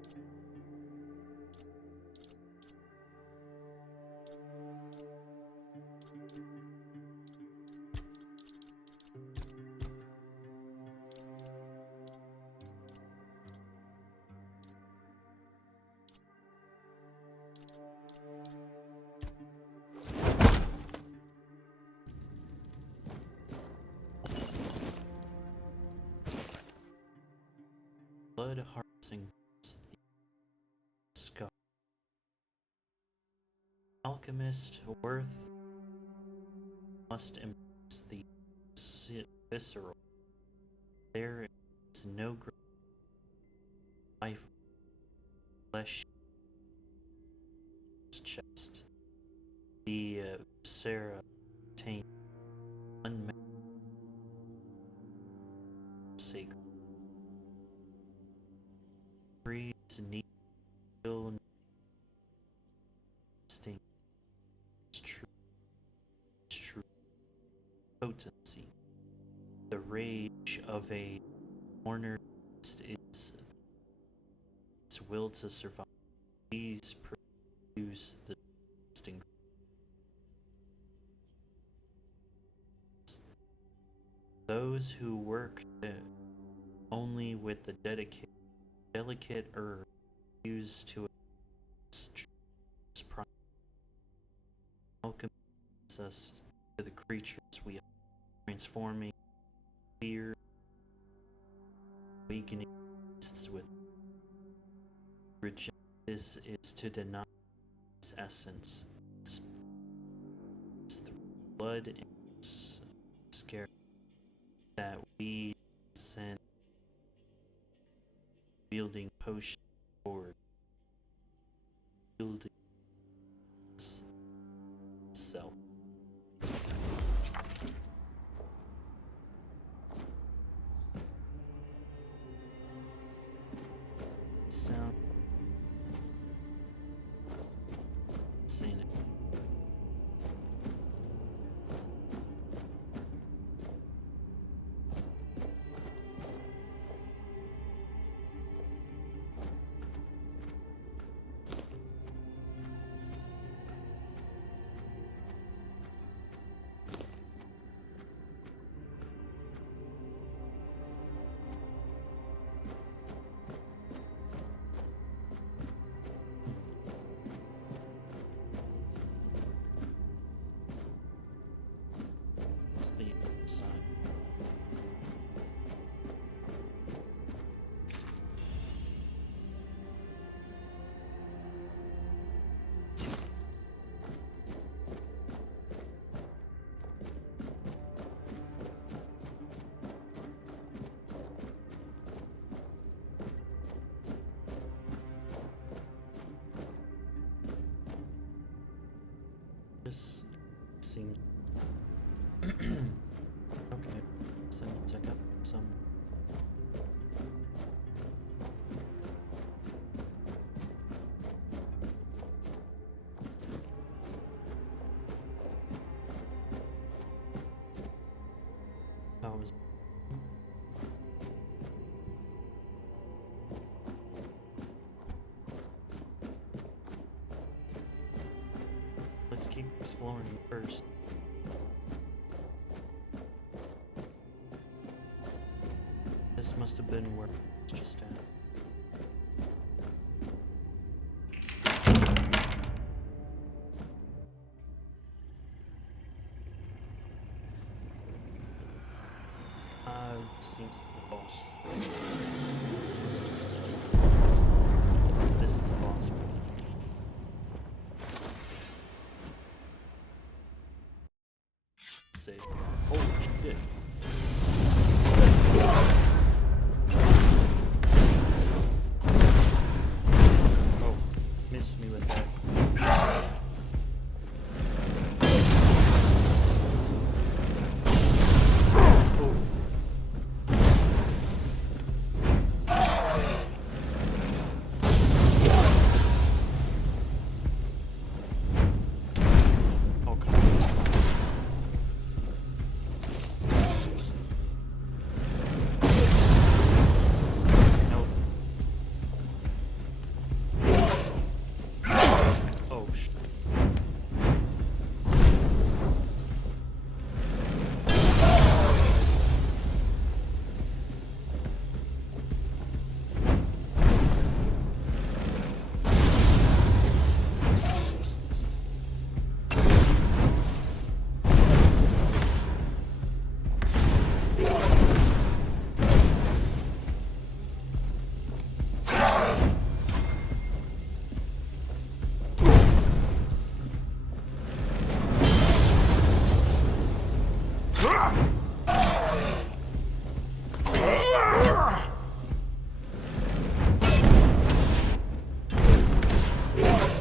Blood harvesting the skull. Alchemist worth must embrace the visceral. There is no great life flesh chest. The viscera contain unmet sacred. Breeds need still distinct. It's true. It's true. Potency. The rage of a mourner is its will to survive. These produce the distinct. Those who work only with the delicate herb used to alchemy us to the creatures we are, transforming fear, awakening beasts with reject. This is to deny its essence. It's the blood and scare that we send wielding potion forward, wielding self. Sound insane. It's the other side. This seems okay. So check out some. How was Let's keep exploring first. This must have been where it's just at. Seems to be the boss. This is a boss. Save. Holy shit. Oh, missed me with that.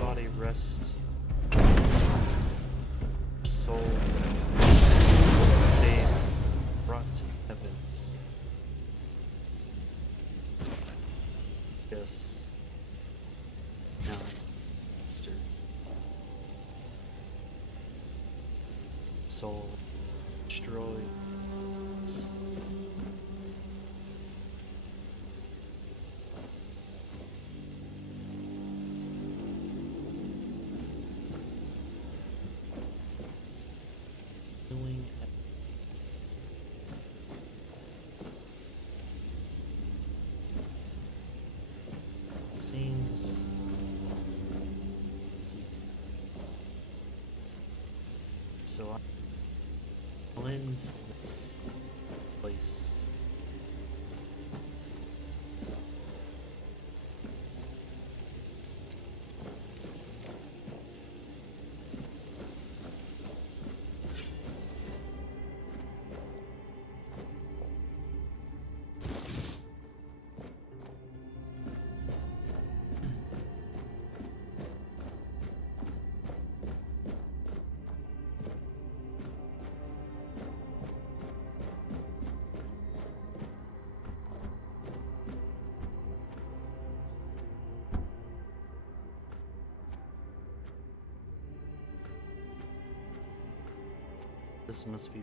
Body rest. Soul saved, brought to heavens. Yes. Now, master. Soul destroyed. Healing. seems this is so I cleansed this place. This must be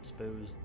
exposed.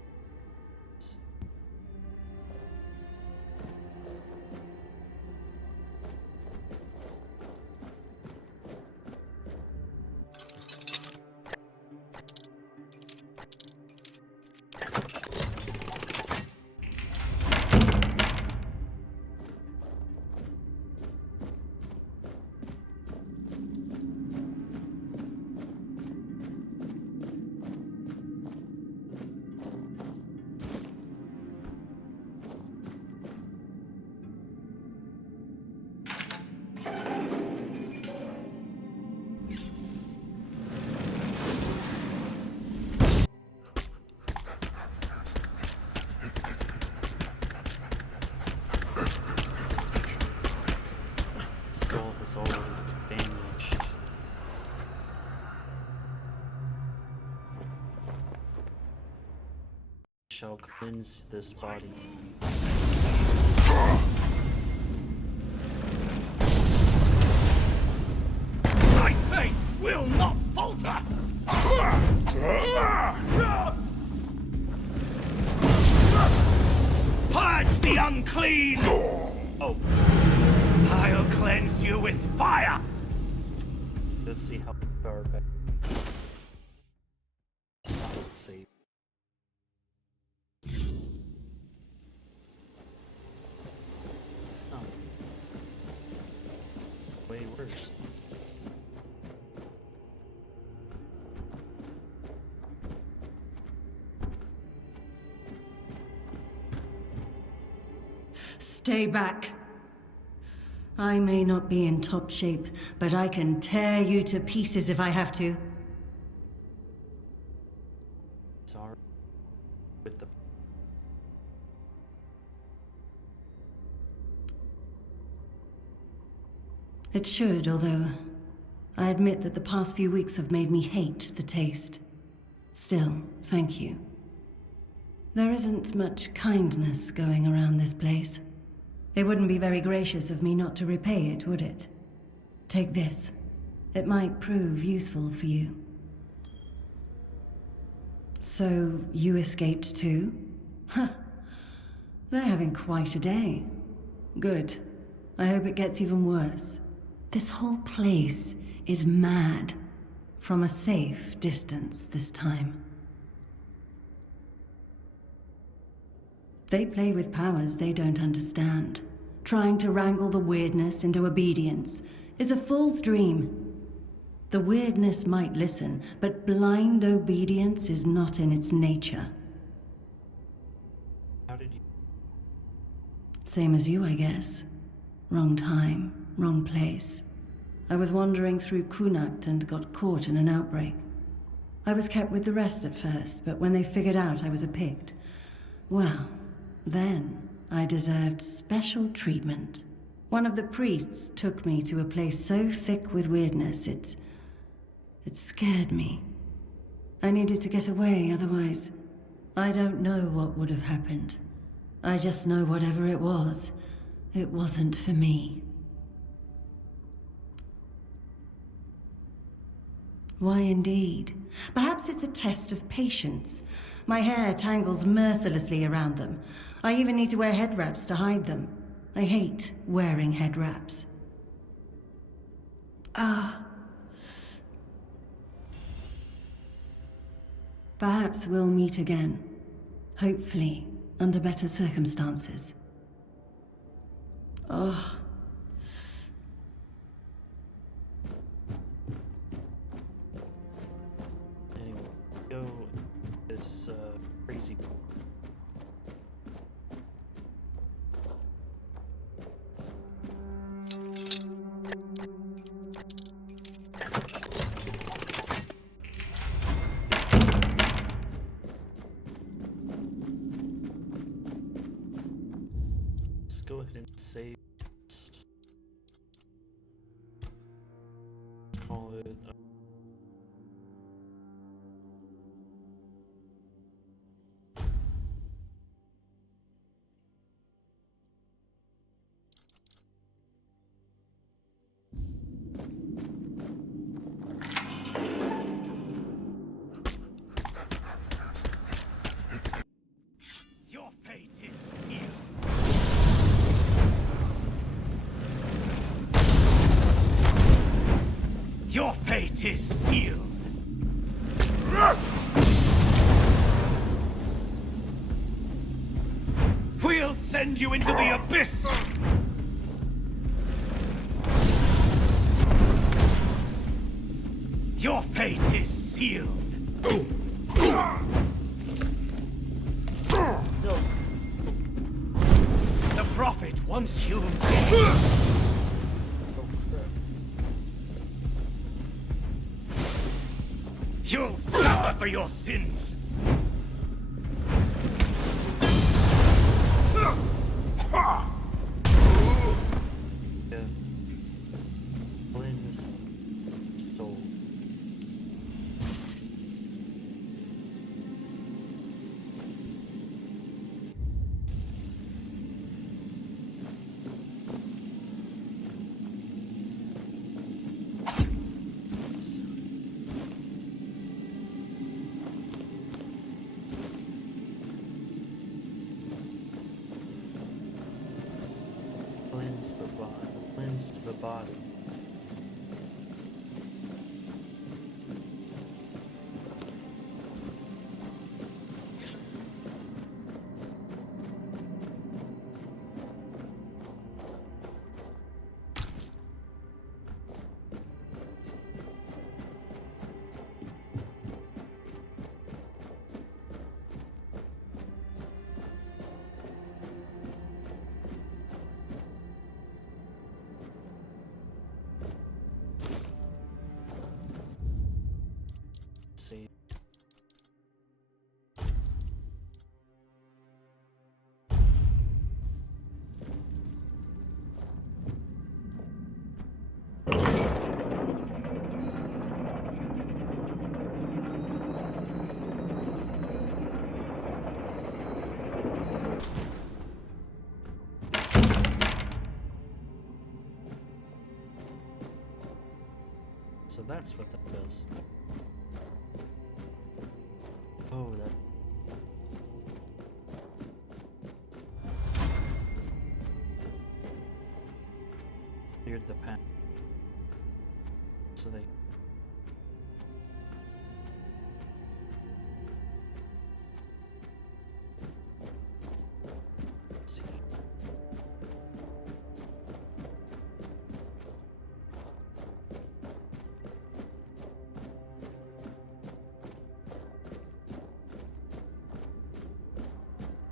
Soul is already damaged. Shall cleanse this body. My faith will not falter! Purge the unclean! Oh, I'll cleanse you with fire! let's see how far back. Let's see. It's not. Way worse. Stay back. I may not be in top shape, but I can tear you to pieces if I have to. Sorry. With the It should, although I admit that the past few weeks have made me hate the taste. Still, thank you. There isn't much kindness going around this place. It wouldn't be very gracious of me not to repay it, would it? Take this. It might prove useful for you. So, you escaped too? Huh. They're having quite a day. Good. I hope it gets even worse. This whole place is mad. From a safe distance this time. They play with powers they don't understand. Trying to wrangle the weirdness into obedience is a fool's dream. The weirdness might listen, but blind obedience is not in its nature. how did you Same as you, I guess. Wrong time, wrong place. I was wandering through Kunakt and got caught in an outbreak. I was kept with the rest at first, but when they figured out I was a Pict, well, then I deserved special treatment. One of the priests took me to a place so thick with weirdness, it scared me. I needed to get away, otherwise, I don't know what would have happened. I just know whatever it wasn't for me. Why indeed? Perhaps it's a test of patience. My hair tangles mercilessly around them. I even need to wear head wraps to hide them. I hate wearing head wraps. Perhaps we'll meet again. Hopefully, under better circumstances. go ahead and save. Let's call it. Your fate is sealed. Your fate is sealed. We'll send you into the abyss. Your fate is sealed. The Prophet wants you dead. You'll suffer for your sins. Yeah. Cleansed soul. Cleansed the body. Save. So that's what that does. Oh, that. Cleared the path. So they. Let's see.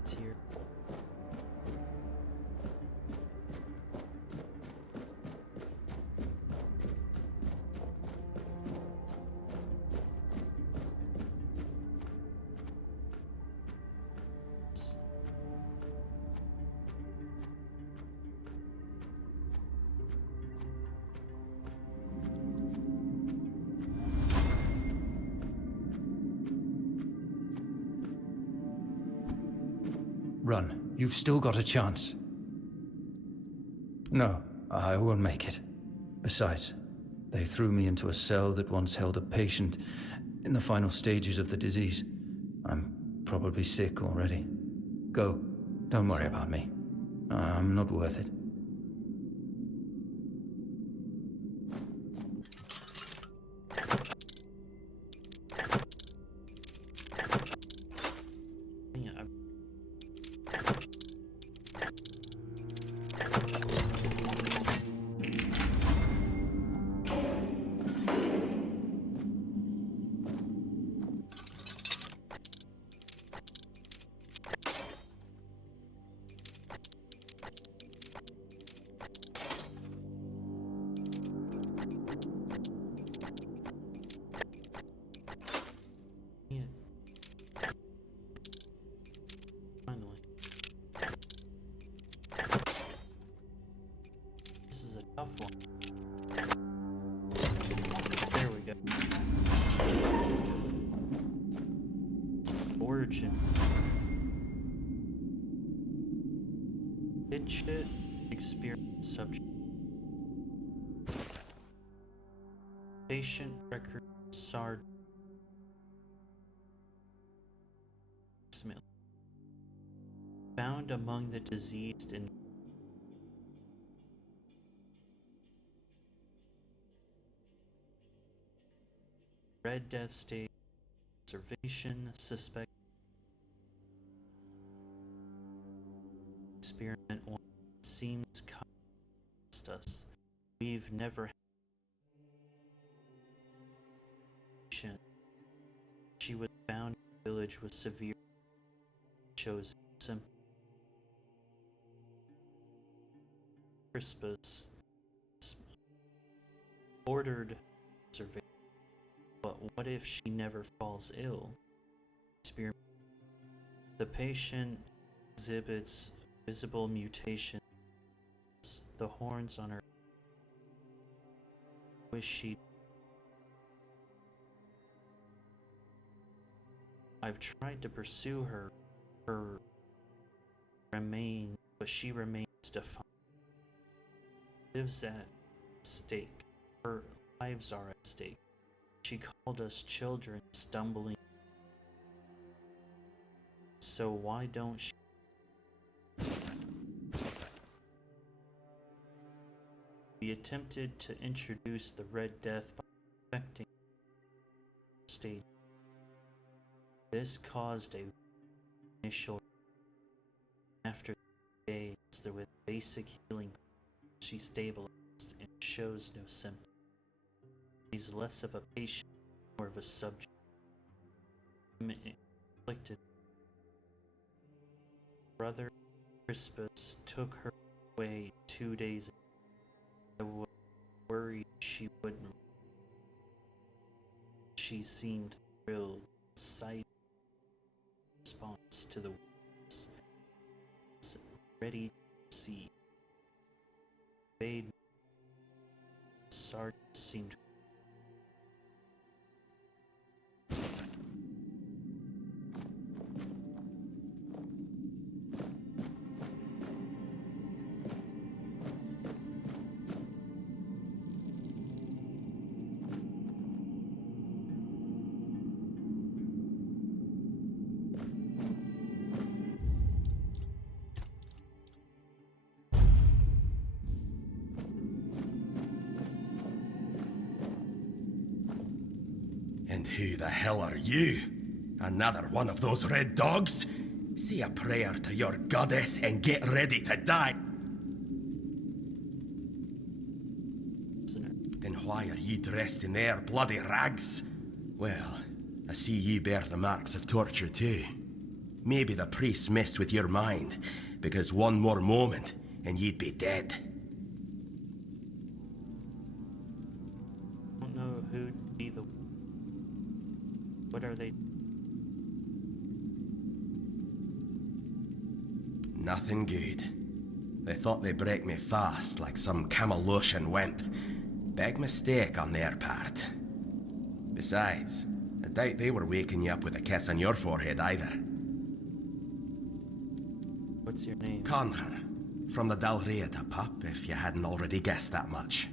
It's here. Run. You've still got a chance. No, I won't make it. Besides, they threw me into a cell that once held a patient in the final stages of the disease. I'm probably sick already. Go. Don't worry about me. I'm not worth it. Yeah, I'm- yeah. Finally. description. It should experience subject. Patient record SARD. Found among the diseased in Red Death state observation suspect experiment one seems cost us. We've never had patient. She was found in the village with severe chosen symptoms. Crispus ordered observation. But what if she never falls ill? Experiment. The patient exhibits visible mutations. The horns on her wish she. I've tried to pursue her remains, but she remains defiant. Lives at stake. Her lives are at stake. She called us children stumbling. So why don't she? We attempted to introduce the Red Death by infecting state. This caused a initial. After days, with basic healing, she stabilized and shows no symptoms. She's less of a patient, more of a subject. Inflicted. Brother Crispus took her away 2 days ago. I was worried she wouldn't. She seemed thrilled, sight response to the words, ready to see. Bade Sergeant seemed. And who the hell are you? Another one of those red dogs? Say a prayer to your goddess and get ready to die. Then why are you dressed in their bloody rags? Well, I see you bear the marks of torture too. Maybe the priest messed with your mind, because one more moment and you'd be dead. I don't know who'd be the. What are they? Nothing good. They thought they'd break me fast, like some Camalosian wimp. Big mistake on their part. Besides, I doubt they were waking you up with a kiss on your forehead either. What's your name? Conher, from the Dalrieta pup, if you hadn't already guessed that much.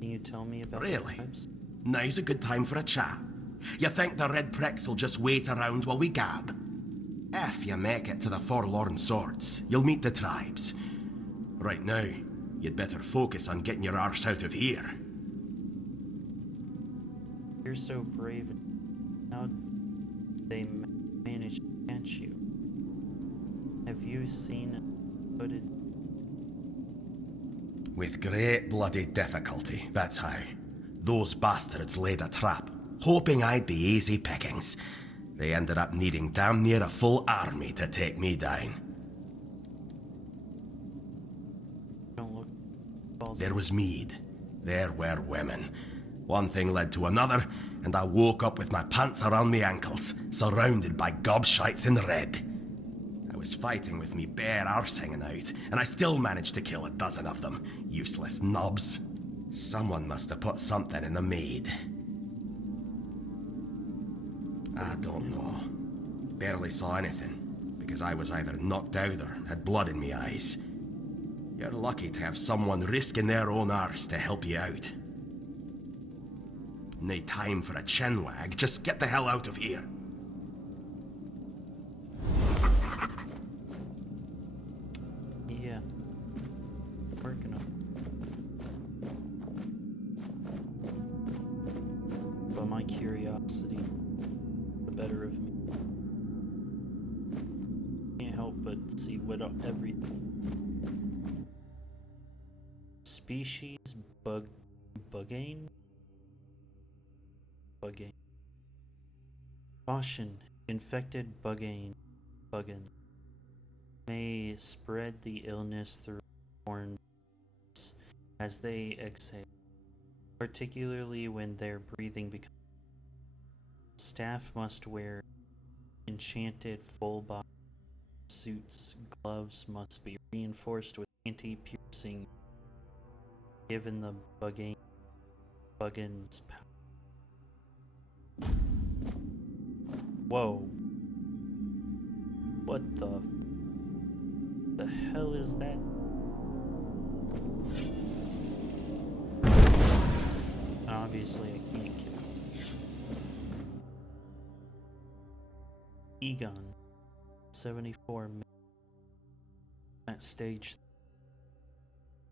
Can you tell me about Really? the tribes? Now's a good time for a chat. You think the red pricks will just wait around while we gab? If you make it to the Forlorn Swords, you'll meet the tribes. Right now, you'd better focus on getting your arse out of here. You're so brave. How they manage to catch you? Have you seen footage? With great bloody difficulty, that's how. Those bastards laid a trap, hoping I'd be easy pickings. They ended up needing damn near a full army to take me down. Don't look. There was mead. There were women. One thing led to another, and I woke up with my pants around my ankles, surrounded by gobshites in red. I was fighting with me bare arse hanging out, and I still managed to kill a dozen of them. Useless knobs. Someone must have put something in the mead. I don't know. Barely saw anything, because I was either knocked out or had blood in me eyes. You're lucky to have someone risking their own arse to help you out. No time for a chinwag, just get the hell out of here. Yeah. Working on it. But my curiosity, the better of me. Can't help but see what everything. Species Buggane? Buggane. Caution, infected Buggane may spread the illness through horns as they exhale, particularly when their breathing becomes. Staff must wear enchanted full body suits. Gloves must be reinforced with anti-piercing, given the Buggin's power. Whoa. What the hell is that? Obviously, I can't kill him. Egon, 74 minutes. At stage.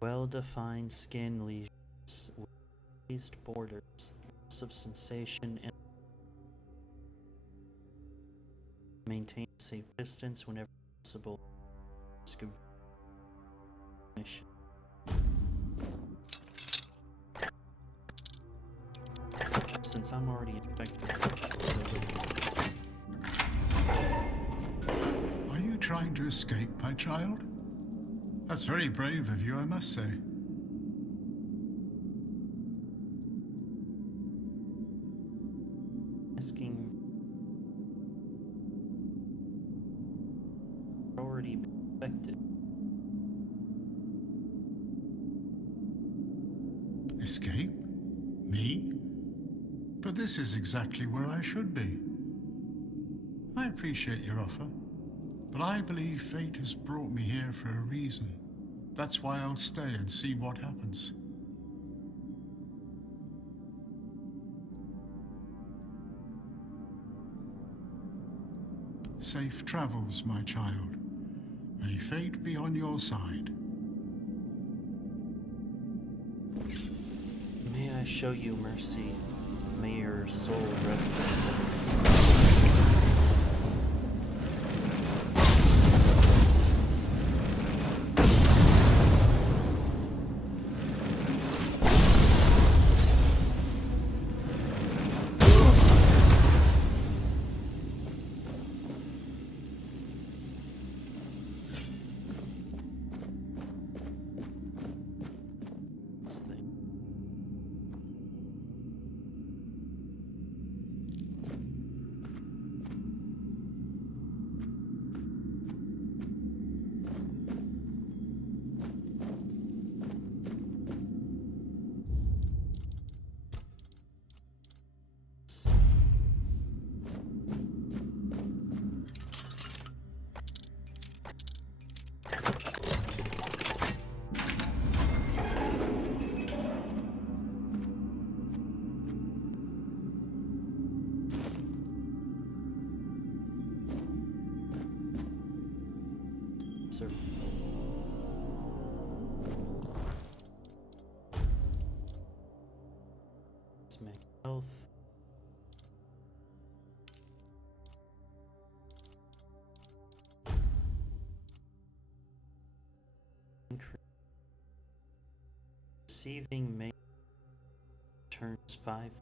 Well-defined skin lesions with raised borders, loss of sensation, and maintain a safe distance whenever possible. Risk of mission. Since I'm already infected. Are you trying to escape, my child? That's very brave of you, I must say. Asking. Already been infected. Escape? Me? But this is exactly where I should be. I appreciate your offer, but I believe fate has brought me here for a reason. That's why I'll stay and see what happens. Safe travels, my child. May fate be on your side. May I show you mercy. May your soul rest in peace. Sir. Let's make health. Increase. Receiving may turns 5.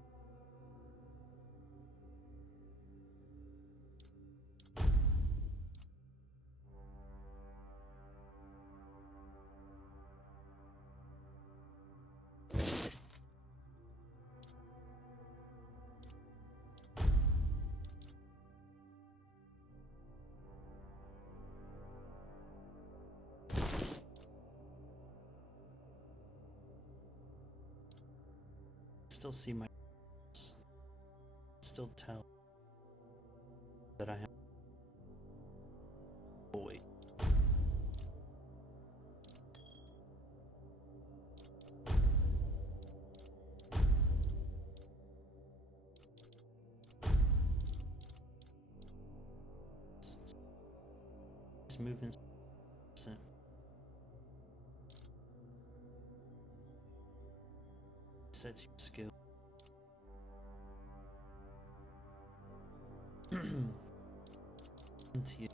Still see my still tell that I have. Oh, wait. It's moving. Sets your skill. Into you.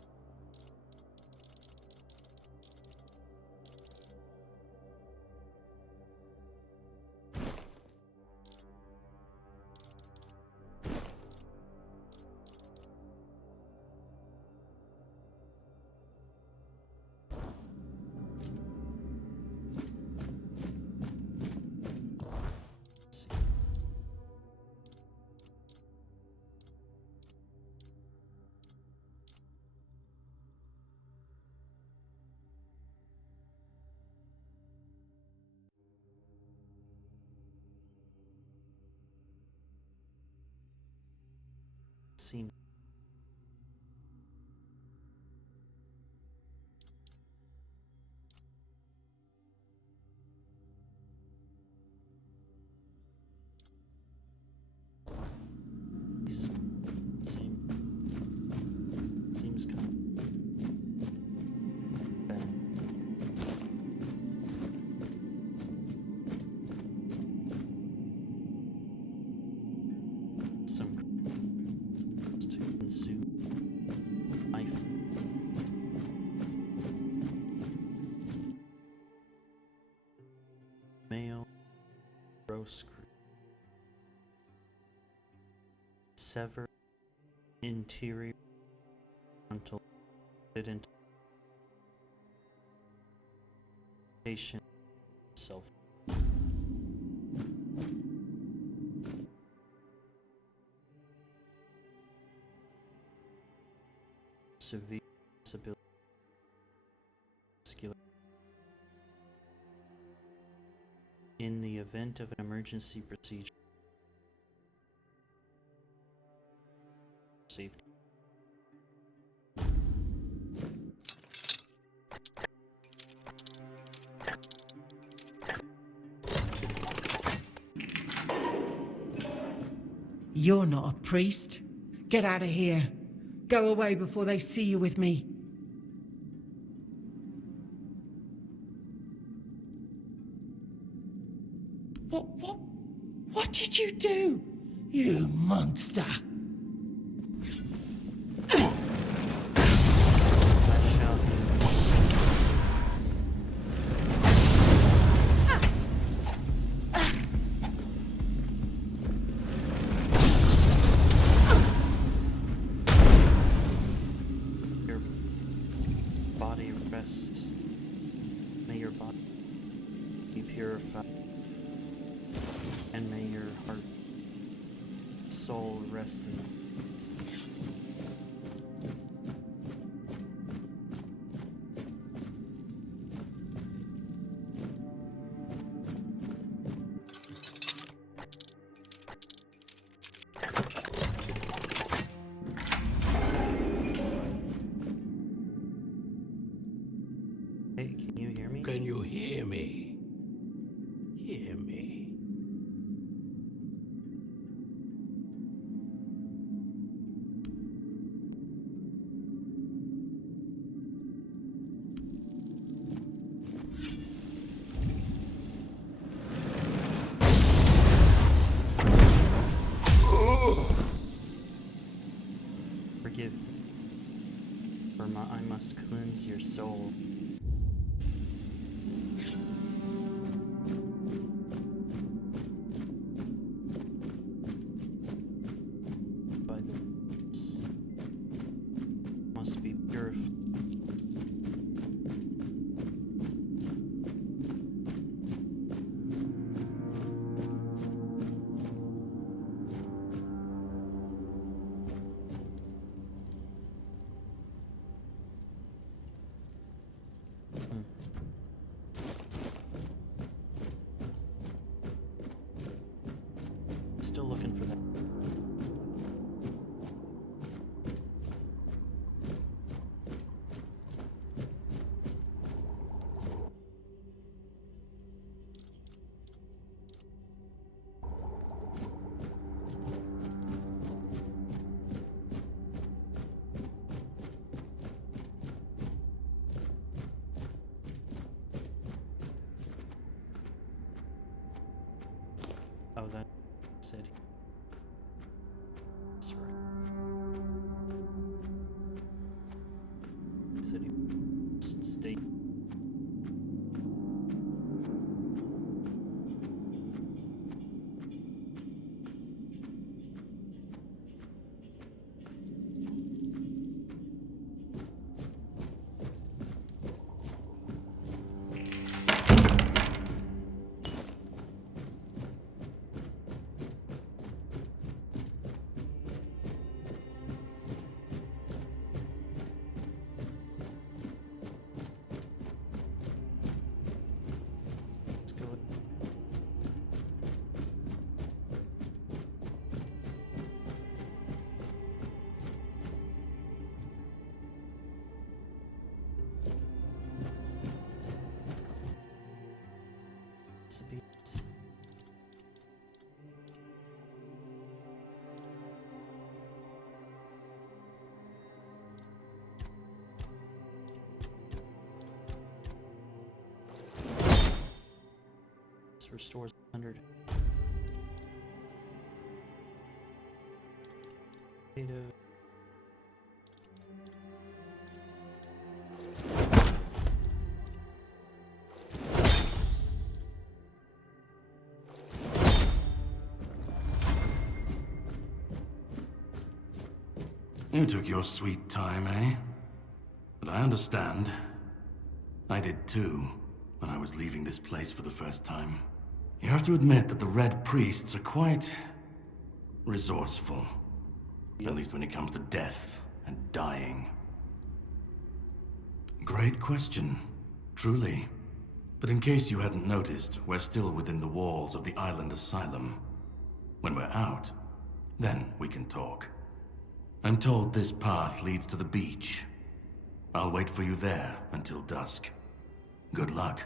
Seem seems kind of bad. Some to consume life. Male roast crew. Sever interior frontal into patient self. Severe disability. Muscular. In the event of an emergency procedure. Safety. You're not a priest. Get out of here. Go away before they see you with me. What did you do? You monster. May your body be purified, and may your heart, soul rest in peace. Hey, can you hear me? Can you hear me? Hear me. Forgive me, for I must cleanse your soul. By the words must be purified. Still looking for that. that said. That's right. City state. Let's go. It's a beat. This restores 100. Potato. You took your sweet time, eh? But I understand. I did too, when I was leaving this place for the first time. You have to admit that the Red Priests are quite resourceful. At least when it comes to death and dying. Great question, truly. But in case you hadn't noticed, we're still within the walls of the island asylum. When we're out, then we can talk. I'm told this path leads to the beach. I'll wait for you there until dusk. Good luck.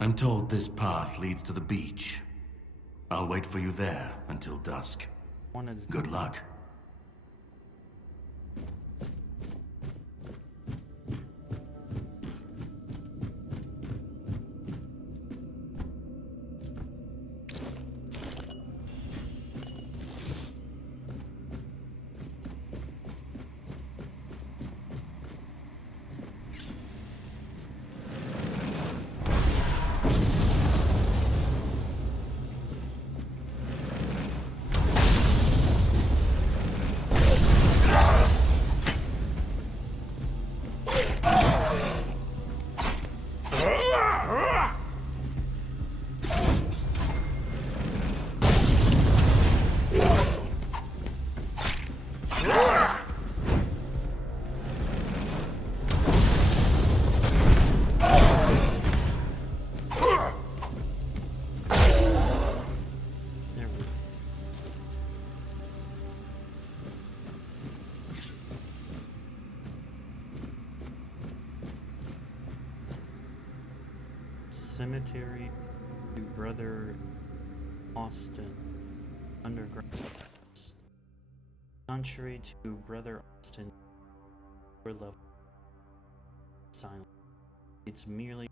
I'm told this path leads to the beach. I'll wait for you there until dusk. Good luck. Cemetery to Brother Austin. Underground. Contrary to Brother Austin, lower level silent. It's merely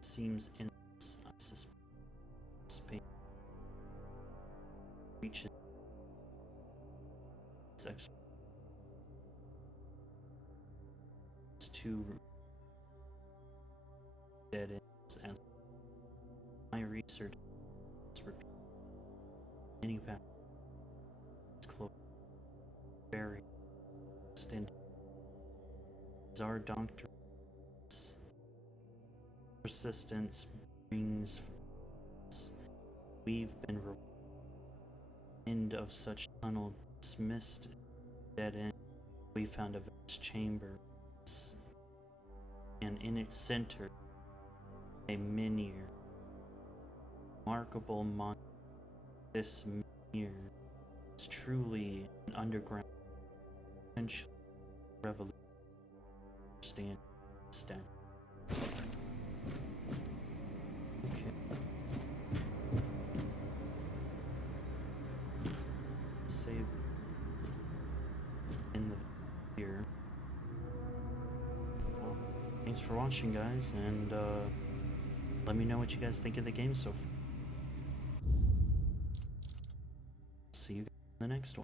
seems in space reaches its to dead ends, and my research is repeated. Many paths close, very extended. As our doctor's persistence brings us, we've been end of such tunnel dismissed dead end. We found a vast chamber, and in its center, a menhir. Remarkable monument. This menhir is truly an underground potential revolution. Stand. Okay. Save in the here. thanks for watching, guys, and let me know what you guys think of the game so far. See you guys in the next one.